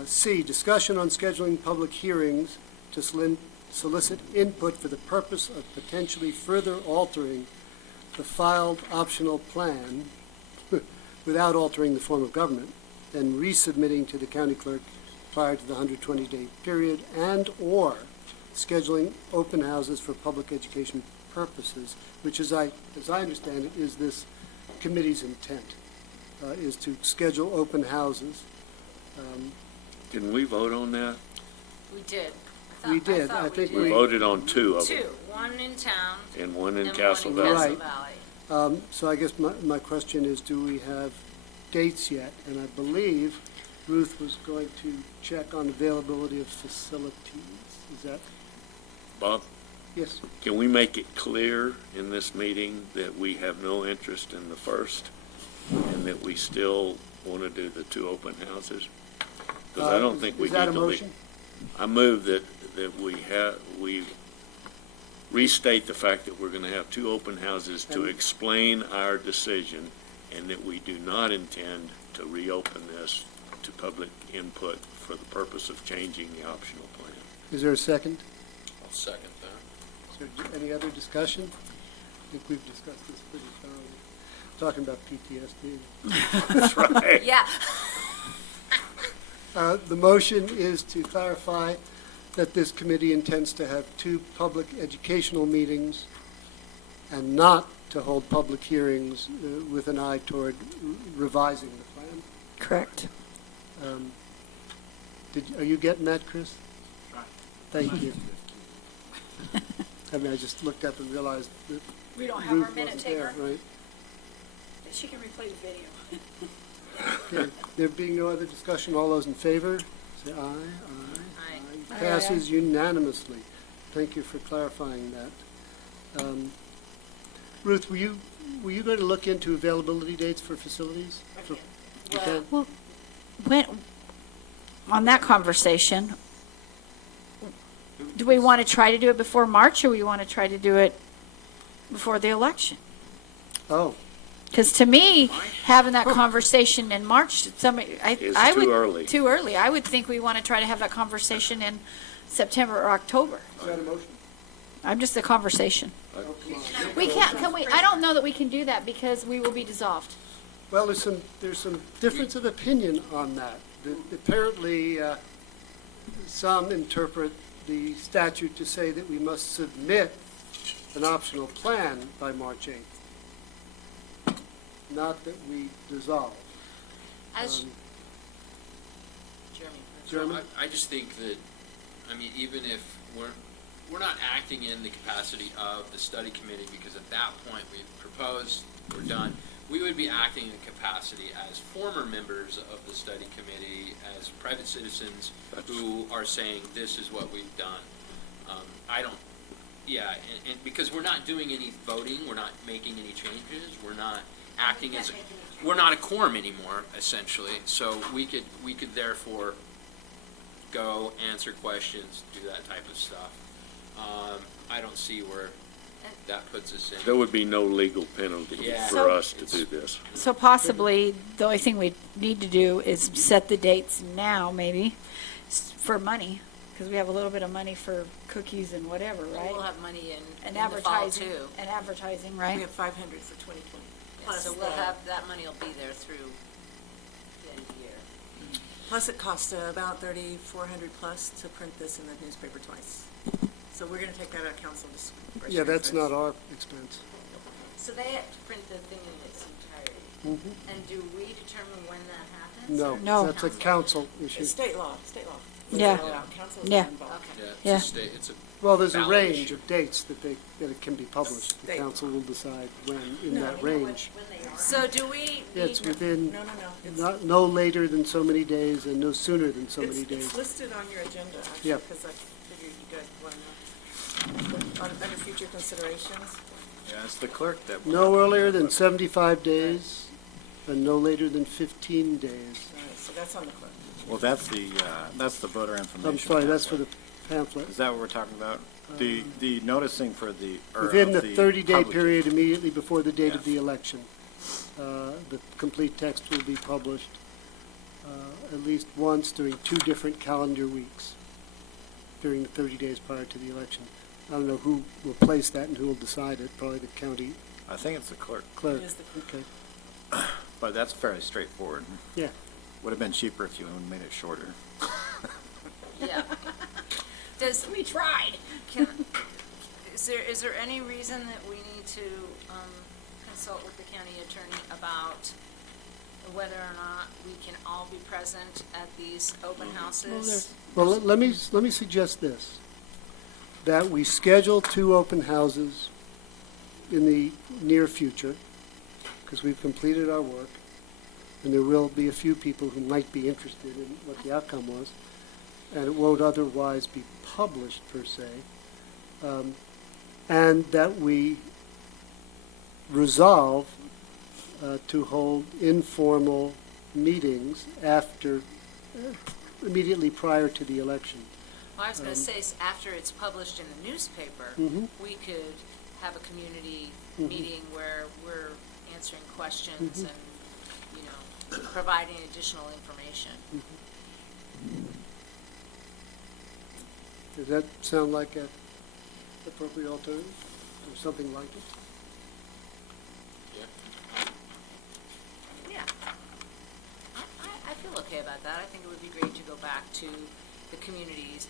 C, discussion on scheduling public hearings to solicit input for the purpose of potentially further altering the filed optional plan without altering the form of government and resubmitting to the county clerk prior to the 120-day period, and/or scheduling open houses for public education purposes, which, as I understand it, is this committee's intent, is to schedule open houses. Didn't we vote on that? We did. We did. thought I think We we- voted on 2 of them, 2, one in town and one in and Castle one in Valley. Castle Right. Valley. So I guess my question is, do we have dates yet? And I believe Ruth was going to check on availability of facilities. Is that, Bob, yes? can we make it clear in this meeting that we have no interest in the first, and that we still want to do the 2 open houses? Because I don't think we Is need that a to leave. motion? I move that we restate the fact that we're going to have 2 open houses to And- explain our decision, and that we do not intend to reopen this to public input for the purpose of changing the optional plan. Is there a second? I'll second that. Is there any other discussion? I think we've discussed this pretty thoroughly. Talking about PTSD. That's right. Yeah. The motion is to clarify that this committee intends to have 2 public educational meetings and not to hold public hearings with an eye toward revising the plan. Correct. Are you getting that, Chris? Thank you. I mean, I just looked up and realized that We don't have Ruth our minute wasn't there, taker. right? She can replay the video. Okay, there being no other discussion, all those in favor, say aye. Aye. Passes unanimously. Thank you for clarifying that. Ruth, were you going to look into availability dates for facilities? You can? Well, when, on that conversation, do we want to try to do it before March, or we want to try to do it before the election? Oh, Because to me, having that conversation in March, It's I too would. early. Too early. I would think we want to try to have that conversation in September or October. is that a motion? I'm just a conversation. We can't, can we, I don't know that we can do that because we will be dissolved. Well, there's some difference of opinion on that. Apparently, some interpret the statute to say that we must submit an optional plan by March 8th, not that we dissolve. As, Um, Jeremy. Jeremy? I just think that, I mean, even if we're not acting in the capacity of the study committee, because at that point we've proposed, we're done. We would be acting in the capacity as former members of the study committee, as private citizens who are saying, this is what we've done. I don't, yeah, and because we're not doing any voting, we're not making any changes, we're not acting as, we're not a quorum anymore, essentially. So we could therefore go answer questions, do that type of stuff. I don't see where that puts us in. There would be no legal penalty Yeah. for So- us to do this. So possibly, the only thing we need to do is set the dates now, maybe, for money, because we have a little bit of money for cookies and whatever, right? We'll have money And in the fall advertising, too. and advertising, We right? have 500 for 2020. Yeah, Plus so we'll the- have, that money will be there through the end of the year. Plus, it costs about 3,400 plus to print this in the newspaper twice. So we're going to take that out of council discretion. Yeah, that's not our expense. So they have to print the thing in its entirety. Mhm. And do we determine when that happens? No, or No. that's a council issue. It's state law, state law. Yeah. Council is Yeah. not involved. Okay. Yeah, it's Yeah. a state, it's a, Well, there's a Ballot range issue. of dates that it can be published. The State. council will decide when in No, that you know range. So do we It's need, within No, no, no. It's- not, no later than so many days and no sooner than so many It's days. listed on your agenda, actually, Yeah. because I figured you guys want to know. Under future considerations, Yeah, it's the clerk that. No earlier than 75 days and no later than 15 days. all right, so that's on the clerk. Well, that's the voter information. I'm sorry, that's for pamphlet. the pamphlet. Is that what we're talking about? The noticing for the, or Within of the the 30-day public- period immediately before the date of Yeah. the election. The complete text will be published at least once during 2 different calendar weeks during the 30 days prior to the election. I don't know who will place that and who will decide it, probably the county I think it's the clerk, clerk. It is the clerk. Okay, but that's fairly straightforward. yeah. Would have been cheaper if you had made it shorter. yeah. Does, We tried. is there any reason that we need to consult with the county attorney about whether or not we can all be present at these open houses? Well, let me suggest this, that we schedule 2 open houses in the near future, because we've completed our work, and there will be a few people who might be interested in what the outcome was, and it won't otherwise be published per se, and that we resolve to hold informal meetings after, immediately prior to the election. Well, I was gonna say, after it's published in the newspaper, Mhm. we could have a community Mhm. meeting where we're answering questions Mhm. and, you know, providing additional information. Does that sound like an appropriate alternative, or something like it? Yeah. I feel okay about that. I think it would be great to go back to the communities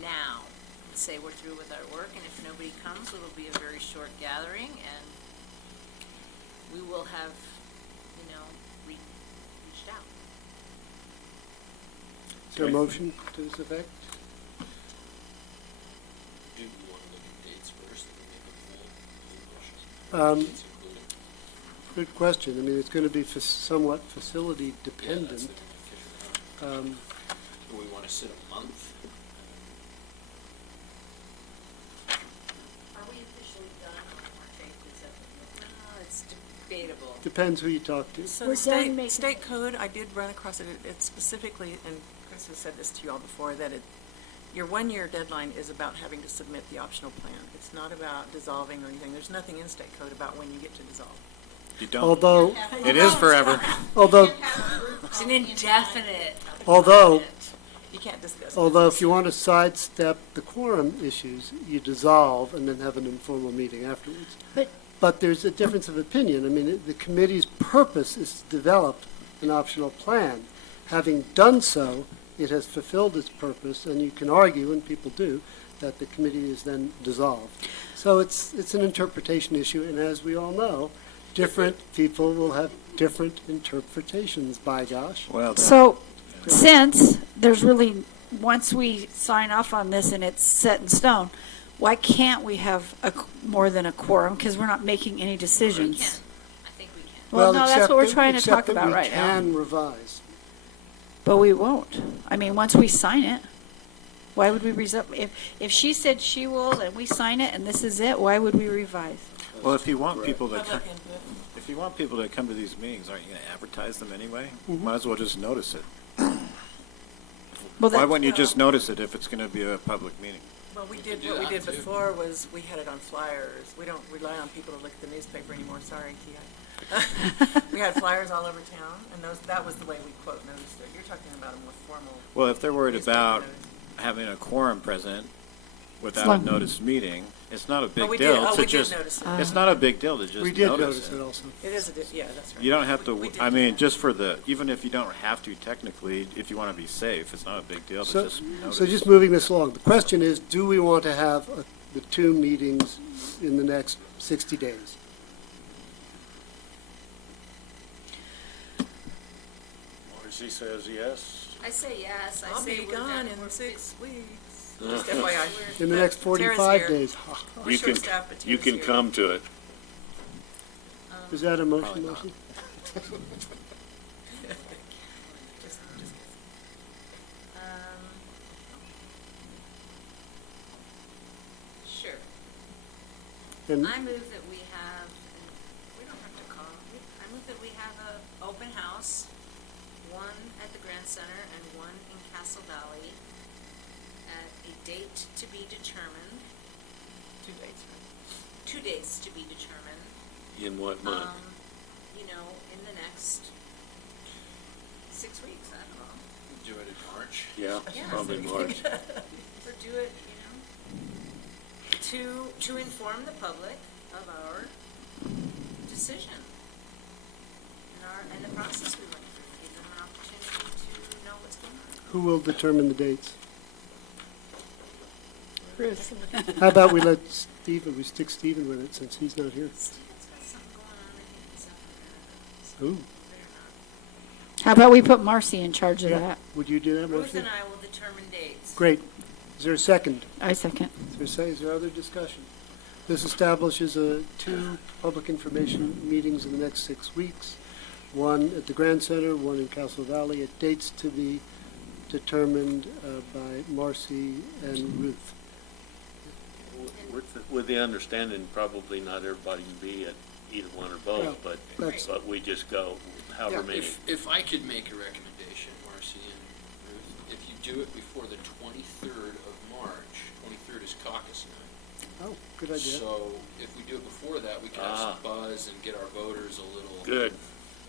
now and say we're through with our work, and if nobody comes, it'll be a very short gathering, and we will have, you know, reached out. Is there a motion to this effect? do we want to look at dates first and make a full motion? Good question. I mean, it's going to be somewhat facility Yeah, that's dependent. the thing I figured out. Do we want to sit a month? Are we officially done on March 8th? Is that the deal? It's debatable. Depends who you talk to. So We're the done making- state code, I did run across it, it specifically, and Chris has said this to you all before, that your 1-year deadline is about having to submit the optional plan. It's not about dissolving or anything. There's nothing in state code about when you get to dissolve. You don't. Although, It is forever. although, It's an indefinite. Although- You can't discuss. although if business. you want to sidestep the quorum issues, you dissolve and then have an informal meeting afterwards. But there's a difference of opinion. I mean, the committee's purpose is to develop an optional plan. Having done so, it has fulfilled its purpose, and you can argue, and people do, that the committee is then dissolved. So it's an interpretation issue, and as we all know, different people will have different interpretations, by gosh. Well, So, since there's really, once we sign off on this and it's set in stone, why can't we have more than a quorum? Because we're not making any We decisions. can. I think we can. Well, no, that's except what we're that- trying to except talk that about right now. We can revise. But we won't. I mean, once we sign it, why would we if she said she will and we sign it and this is it, why would we revise? well, if you want people to come, Public input. if you want people to come to these meetings, aren't you going to advertise them anyway? Mm-hmm. Might as well just notice it. Well, Why that, wouldn't you just notice it if it's going to be a public meeting? Well, we We did, could do what we that, did too. before was, we had it on flyers. We don't rely on people to look at the newspaper anymore, sorry, Tia. We had flyers all over town, and that was the way we quote noticed it. You're talking about a more formal. Well, if they're worried newspaper about notice. having a quorum present without a long- noticed meeting, it's not a Oh, big we deal did, oh, to we did just. notice it. It's not a big deal to just We did notice notice it also. It is, yeah, that's right. You don't have to, We did I do mean, that. just for the, even if you don't have to technically, if you want to be safe, it's not a big deal to So, just notice. so just moving this along, the question is, do we want to have the 2 meetings in the next 60 days? Marcy says yes. I say yes. I I'll say be we're gone done. in We're 6 weeks. Just FYI. In the next Tara's 45 here. days? We're You can, short-staffed, but you Tara's can here. come to it. Is that a motion, Probably not. motion? Just- Sure. And I move that we have, we don't have to call, I move that we have a open house, one at the Grand Center and one in Castle Valley, at a date to be determined, 2 days, right? 2 dates to be determined. In what month? You know, in the next 6 weeks, I don't know. Do it in March. Yeah, Yeah. probably March. Or do it, you know, to inform the public of our decision and the process we went through, give them an opportunity to know what's going on. who will determine the dates? Chris. How about we let Stephen, we stick Stephen with it since he's not here? Steven's got something going on, I think, in South America. Ooh, Better How about we put Marcy in charge of that? would you do that, not. Ruth Marcy? and I will determine dates. Great. Is there a second? I second. Is there other discussion? This establishes 2 public information meetings in the next 6 weeks, one at the Grand Center, one in Castle Valley, at dates to be determined by Marcy and Ruth. With the understanding, probably not everybody can be at either one or both, Well, but, that's- but we just go however many. If I could make a recommendation, Marcy and Ruth, if you do it before the 23rd of March, 23rd is caucus night. Oh, good idea. So if we do it before that, we can have some buzz and get our voters a little Good.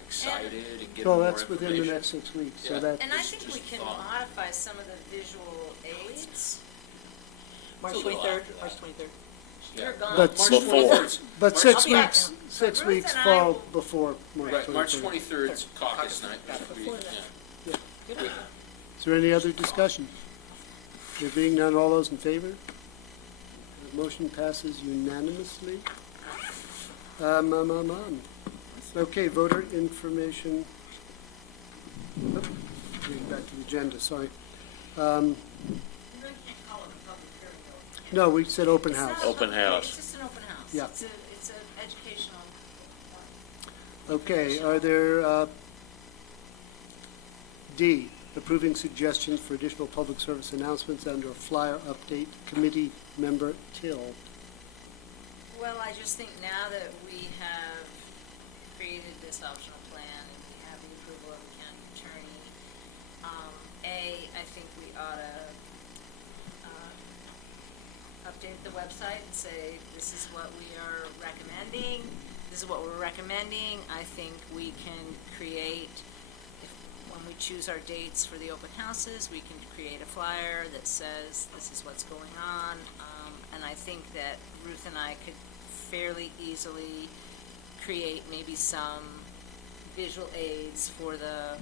excited and get Well, more that's within the information. next 6 weeks, so Yeah. that, And I Just- think we just can thought. modify some of the visual aids. March It's a little 23rd, after that. March 23rd. You're gone. But March before. 23rd. but March- 6 I'll be back weeks, now. 6 Ruth weeks and I fall will- before March Right, March 23rd. 23rd is caucus night. before that. Yeah. Good. Is there any other discussion? There being none, all those in favor? The motion passes unanimously. Okay, voter information. Oh, getting back to the agenda, sorry. You really can't call it a public hearing, though. No, we said open It's not house. a Open public hearing, house. It's just an open house. Yeah. It's an educational. Okay, are there, D, approving suggestions for additional public service announcements and/or flyer update, committee member Till. Well, I just think now that we have created this optional plan and we have the approval of the county attorney, I think we ought to update the website and say, this is what we are recommending, this is what we're recommending. I think we can create, when we choose our dates for the open houses, we can create a flyer that says, this is what's going on. And I think that Ruth and I could fairly easily create maybe some visual aids for the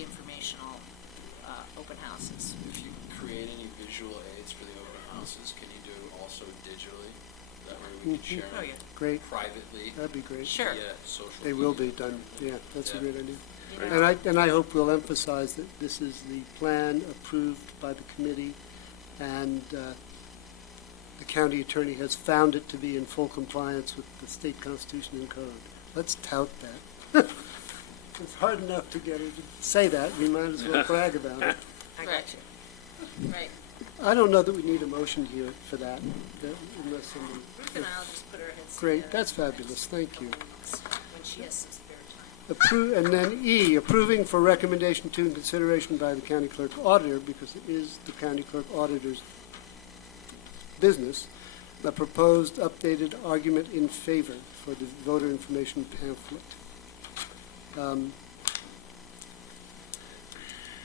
informational open houses. If you create any visual aids for the open houses, can you do also digitally? That way we can share Oh, them yeah. Great, privately that'd be great. Sure. via social They will media. be done, yeah, that's a Yeah. great idea. You know, And I hope we'll emphasize that this is the plan approved by the committee, and the county attorney has found it to be in full compliance with the state constitution and code. Let's tout that. It's hard enough to get her to say that, we might as well brag about it. I Right. got you. Right. I don't know that we need a motion here for that, unless somebody, Ruth and I'll just put our heads great, together that's for the fabulous, next thank you. couple weeks when she has some spare time. And then E, approving for recommendation to and consideration by the county clerk auditor, because it is the county clerk auditor's business, the proposed updated argument in favor for the voter information pamphlet.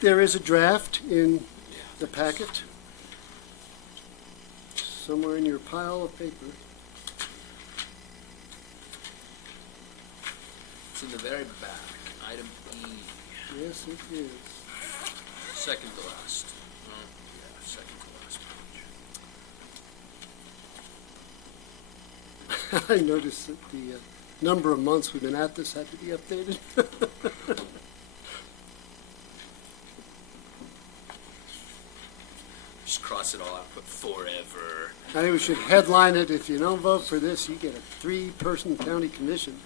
There is a draft in the packet, somewhere in your pile of paper. It's in the very back, item E, Yes, it is. second to last. Oh, yeah, second to last page. I noticed that the number of months we've been at this had to be updated. Just cross it all out, put forever. I think we should headline it, if you don't vote for this, you get a 3-person county commission.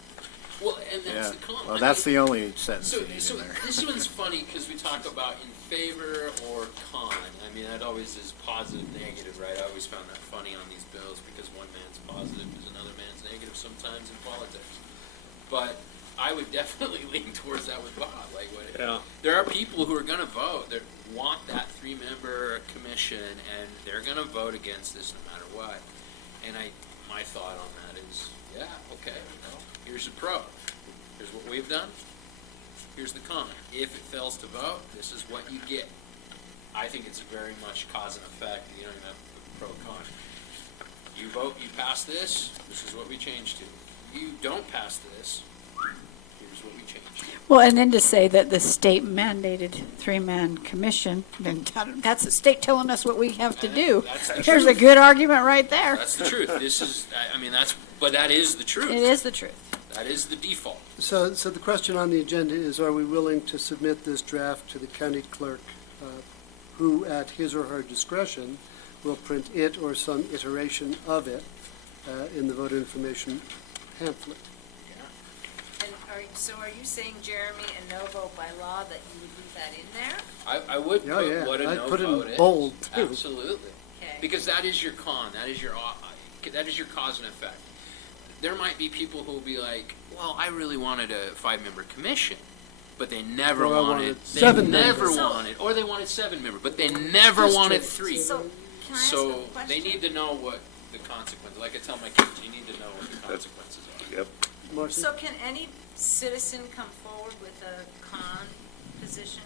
Well, and that's Yeah, the comment. well, that's the only sentence So, you need so in there. this one's funny because we talk about in favor or con. I mean, that always is positive, negative, right? I always found that funny on these bills because one man's positive is another man's negative sometimes in politics. But I would definitely lean towards that with Bob. Like, there are people who are going to vote that want that 3-member commission, and they're going to vote against this no matter what. And my thought on that is, yeah, okay, well, here's the pro. Here's what we've done. Here's the con. If it fails to vote, this is what you get. I think it's very much cause and effect. You don't even have the pro con. You vote, you pass this, this is what we change to. You don't pass this, here's what we change to. Well, and then to say that the state mandated 3-man commission, then that's the state telling us what we have to do. That's the There's a truth. good argument right there. That's the truth. This is, I mean, but that is the truth. It is the truth. That is the default. So the question on the agenda is, are we willing to submit this draft to the county clerk, who at his or her discretion will print it or some iteration of it in the voter information pamphlet? And so are you saying, Jeremy, a no vote by law, that you would leave that in there? I would Oh, put yeah, what a I'd no put it vote in is. bold, too. Absolutely. Okay. Because that is your con, that is your cause and effect. There might be people who will be like, well, I really wanted a 5-member commission, but they never Or I wanted, wanted they 7 never members. wanted, or they wanted 7-member, but they never wanted Districts. 3. So, can I ask a So question? they need to know what the consequences, like I tell my kids, you need to know what the consequences are. Yep. Marcy? So can any citizen come forward with a con position?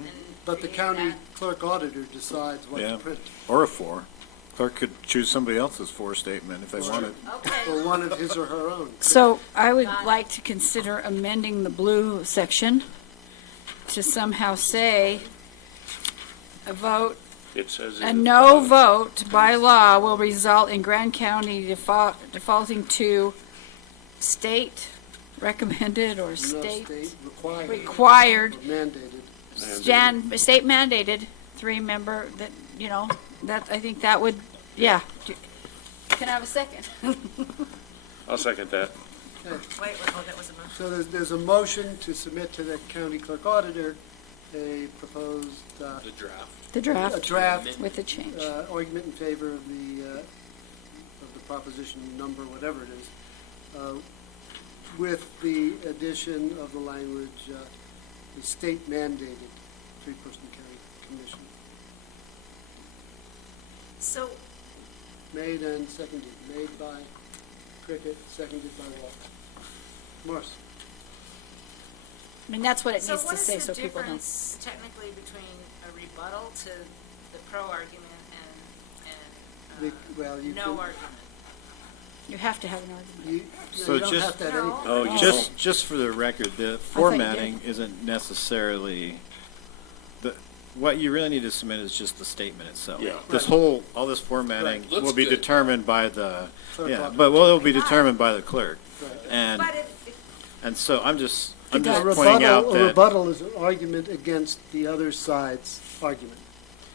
And But the create county that? clerk auditor decides what Yeah. to print, Or a 4. Clerk could choose somebody else's 4 statement if they wanted. Okay, or one of his or her own. So I would Got it. like to consider amending the blue section to somehow say a vote, It says. a in the no bylaw. vote by law will result in Grand County defaulting to state recommended or No state state required. required, Or mandated. state mandated 3-member, that, that, I think that would, yeah. Can I have a second? I'll second that. Wait, oh, that was a motion. So there's a motion to submit to the county clerk auditor a proposed, The draft. The a draft draft with the change. argument in favor of the proposition number, whatever it is, with the addition of the language, the state mandated three-person county commission. So, Made and seconded. Made by Cricket, seconded by Walker. Morse. I mean, that's what it so needs what to is say the so people don't. difference technically between a rebuttal to the pro argument and Well, you no can, argument? You have to have an argument. you, no, So you don't just- have to have No. any. Oh, just for the record, the you formatting did. isn't necessarily, what you really need to submit is just the statement itself. Yeah. This Right. all this formatting Right. Looks will be good. determined by the, Clerk yeah, of- but well, it'll be I got it. determined by the clerk. Right. And, But if and so I'm just A pointing out rebuttal, a that, rebuttal is an argument against the other side's argument.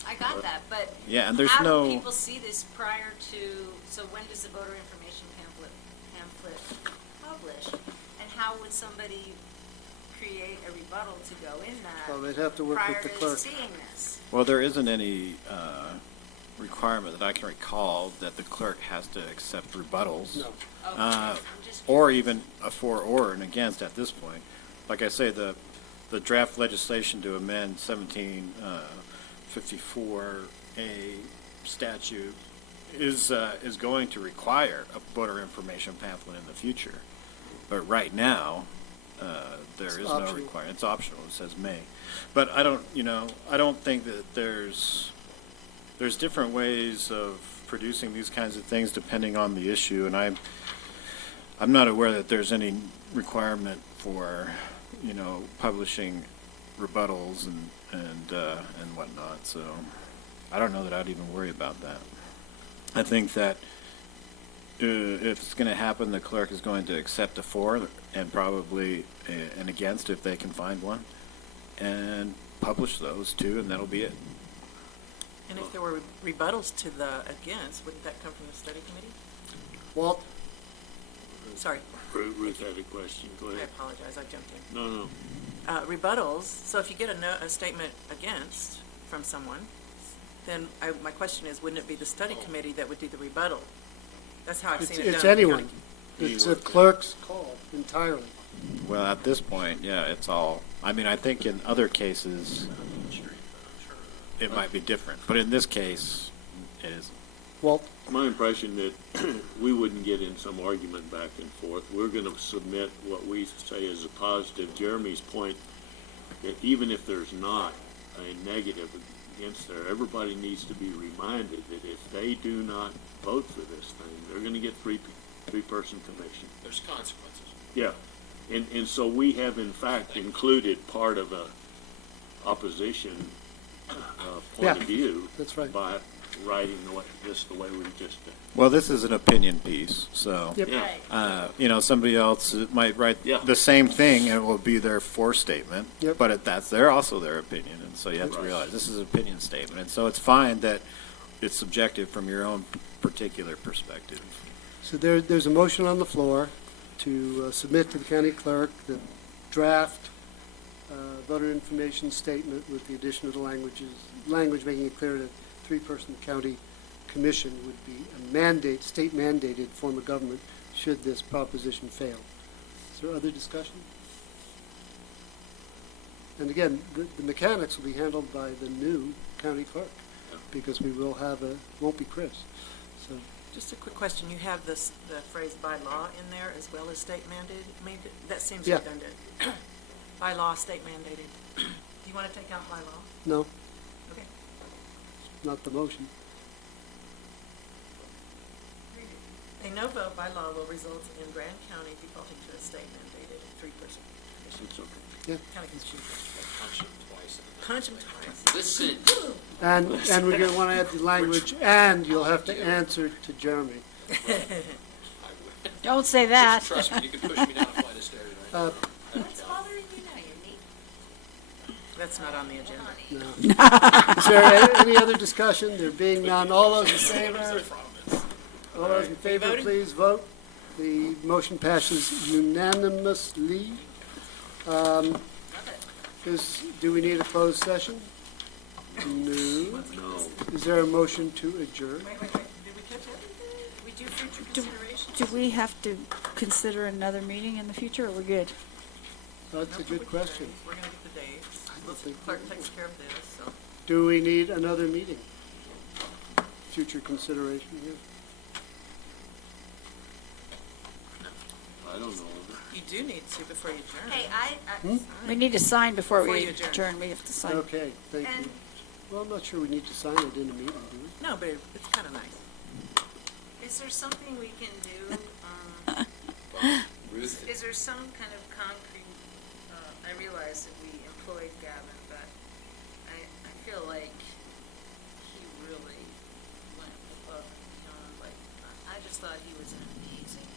I got that, but yeah, and there's how do no, people see this prior to, so when does the voter information pamphlet publish? And how would somebody create a rebuttal to go in Well, that they'd have to work prior with the to clerk. seeing this? well, there isn't any requirement that I can recall that the clerk has to accept rebuttals. No. Okay, I'm just Or curious. even a for or and against at this point. Like I say, the draft legislation to amend 1754A statute is going to require a voter information pamphlet in the future. But right now, there It's is no optional. requirement. It's optional. It says may. But I don't think that there's different ways of producing these kinds of things depending on the issue, and I'm not aware that there's any requirement for, publishing rebuttals and whatnot. So I don't know that I'd even worry about that. I think that if it's going to happen, the clerk is going to accept a for and probably an against if they can find one, and publish those too, and that'll be it. And if there were rebuttals to the against, wouldn't that come from the study committee? Walt? Sorry, Ruth had a question, go I ahead. apologize, I jumped in. No. Rebuttals, so if you get a statement against from someone, then my question is, wouldn't it be the study committee that would do the rebuttal? That's how I've It's seen it done. it's in the anyone. county. It's a Anyone. clerk's call entirely. Well, at this point, yeah, it's all, I mean, I think in other cases, it might be different, but in this case, it isn't. Walt? My impression that we wouldn't get in some argument back and forth. We're going to submit what we say is a positive. Jeremy's point, that even if there's not a negative against there, everybody needs to be reminded that if they do not vote for this thing, they're going to get three-person commission. There's consequences. Yeah, and so we have in fact included part of a opposition point Yeah, of view. that's right. By writing the way we just did. Well, this is an opinion piece, so, Yep. Yeah. Right. somebody else might write Yeah. the same thing and it will be their for statement, Yep. but that's also their opinion, and so you have to Right. realize this is an opinion statement, and so it's fine that it's subjective from your own particular perspective. So there's a motion on the floor to submit to the county clerk the draft voter information statement with the addition of the language making it clear that three-person county commission would be a state mandated form of government should this proposition fail. Is there other discussion? And again, the mechanics will be handled by the new county clerk, because we will have won't be Chris. So, Just a quick question, you have the phrase by law in there as well as state mandated? That seems Yeah. redundant. By law, state mandated. Do you want to take out by law? no, Okay. not the motion. A no vote by law will result in Grand County defaulting to a state mandated three-person commission. It's okay. Yeah. County commission. Punch him twice. Punch 'em twice. Listen, And we're going to want to add the language, and you'll have to answer to Jeremy. I would. Don't say that. Trust me, you can push me down a flight of stairs right Uh, now. What's bothering you now? You need That's not on the agenda. No. Is there any other discussion? There being none, all those in favor? All those in favor, voting? please vote. The motion passes unanimously. Do we need a closed session? No. No. Is there a motion to adjourn? Wait. Did we catch everything? we do future consideration? Do we have to consider another meeting in the future, or we're good? That's a good question. We're gonna get the dates. don't think we Clerk takes care of this, so. Do we need another meeting? Future consideration here? I don't know. You do need to before you adjourn. Hey, We need to sign before Before we you adjourn. adjourn, we have to sign. Okay, thank you. And- Well, I'm not sure we need to sign it in a meeting, do we? No, but it's kind of nice. is there something we can do, Ruth, is there some kind of concrete, I realize that we employed Gavin, but I feel like he really went above and beyond, like, I just thought he was an amazing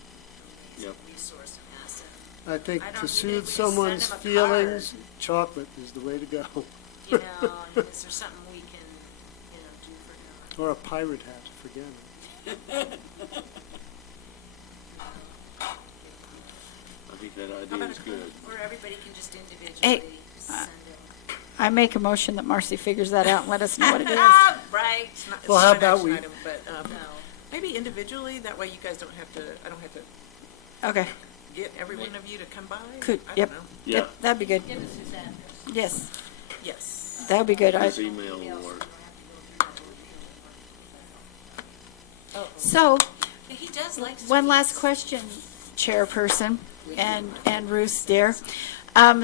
Yep. resource and asset. I think I don't to even soothe if we someone's send him a feelings, chocolate is the way to go. You know, I mean, is there something we can, do for him? Or a pirate hat, forget it. I think that How idea about is a good. Or everybody can just individually Hey, send him. I make a motion that Marcy figures that out and let us know what it is. Right, It's not, it's Well, not how an about action we- item, but, no. maybe individually, that way you guys don't have to, I don't have to Okay, get every one of you to come by. Could- I yep. don't know. Yeah, that'd be good. Give us his address. Yes, Yes. that would be good. his email will work. So, He does like to. one last question, Chairperson and Ruth, dear.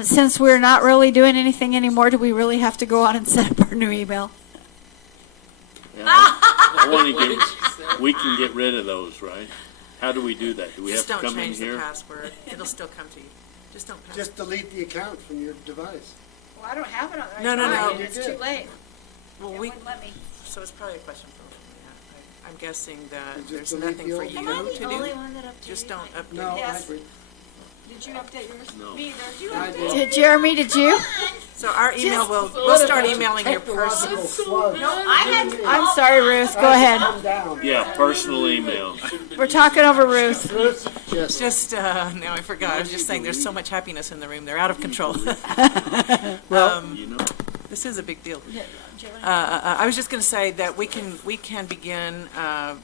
Since we're not really doing anything anymore, do we really have to go on and set up our new email? Yeah, I want to get, we can get rid of those, right? How do we do that? Do we have Just to don't come in change the here? password. It'll still come to you. Just don't pass. Just delete the account from your device. Well, I don't have it on there. No, no, no. You It's did. too late. Well, It we, wouldn't let me. so it's probably a question for, yeah, I'm guessing You that just there's delete nothing the for old you account? to do. one that updated Just don't my- update. No, I Yes. agree. Did you update yours? No. Me either. Did you I update? did. Jeremy, did you? So our email we'll start emailing your Technological personal. slug. I'm sorry, Ruth, go ahead. Calm down. Yeah, personal email. We're talking over Ruth. Yes. Just, now I forgot, I was just saying, there's so much happiness in the room, they're out of control. Well, You know, This is a big deal. I was just going to say that we can begin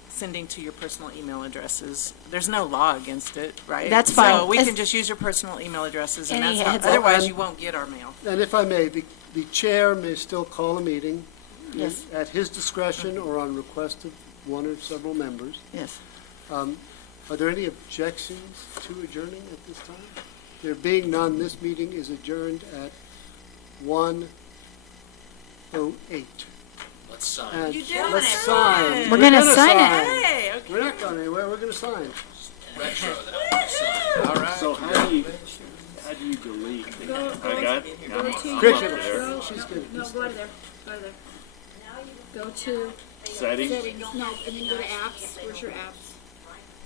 sending to your personal email addresses. There's no law against it, right? That's fine. So we As- can just use your personal email addresses, and Any that's how, heads up. otherwise you won't get our mail. and if I may, the chair may still call a meeting Yes. at his discretion or on request of one or several members. Yes. Are there any objections to adjourning at this time? There being none, this meeting is adjourned at 1:08. Let's sign. And You did let's it. sign. We're gonna sign it. Hey, okay. We're not going anywhere, we're gonna sign. Retro that. Sign. All right. so how do you delete things? I got, I'm up Cricket, there. she's good. No, go to there, go to there. Go to Settings, settings, no, and then go to apps. Where's your apps?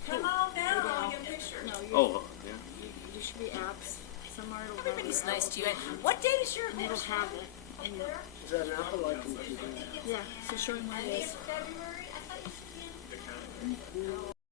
Come on down, I want to get a picture. No, oh, yeah. you should be apps. Somewhere it'll go. Everybody's nice to you. And what date is your And it'll have it. And you'll- Is that an apple I can do? Yeah, so show him where it is. February, I thought you should be in.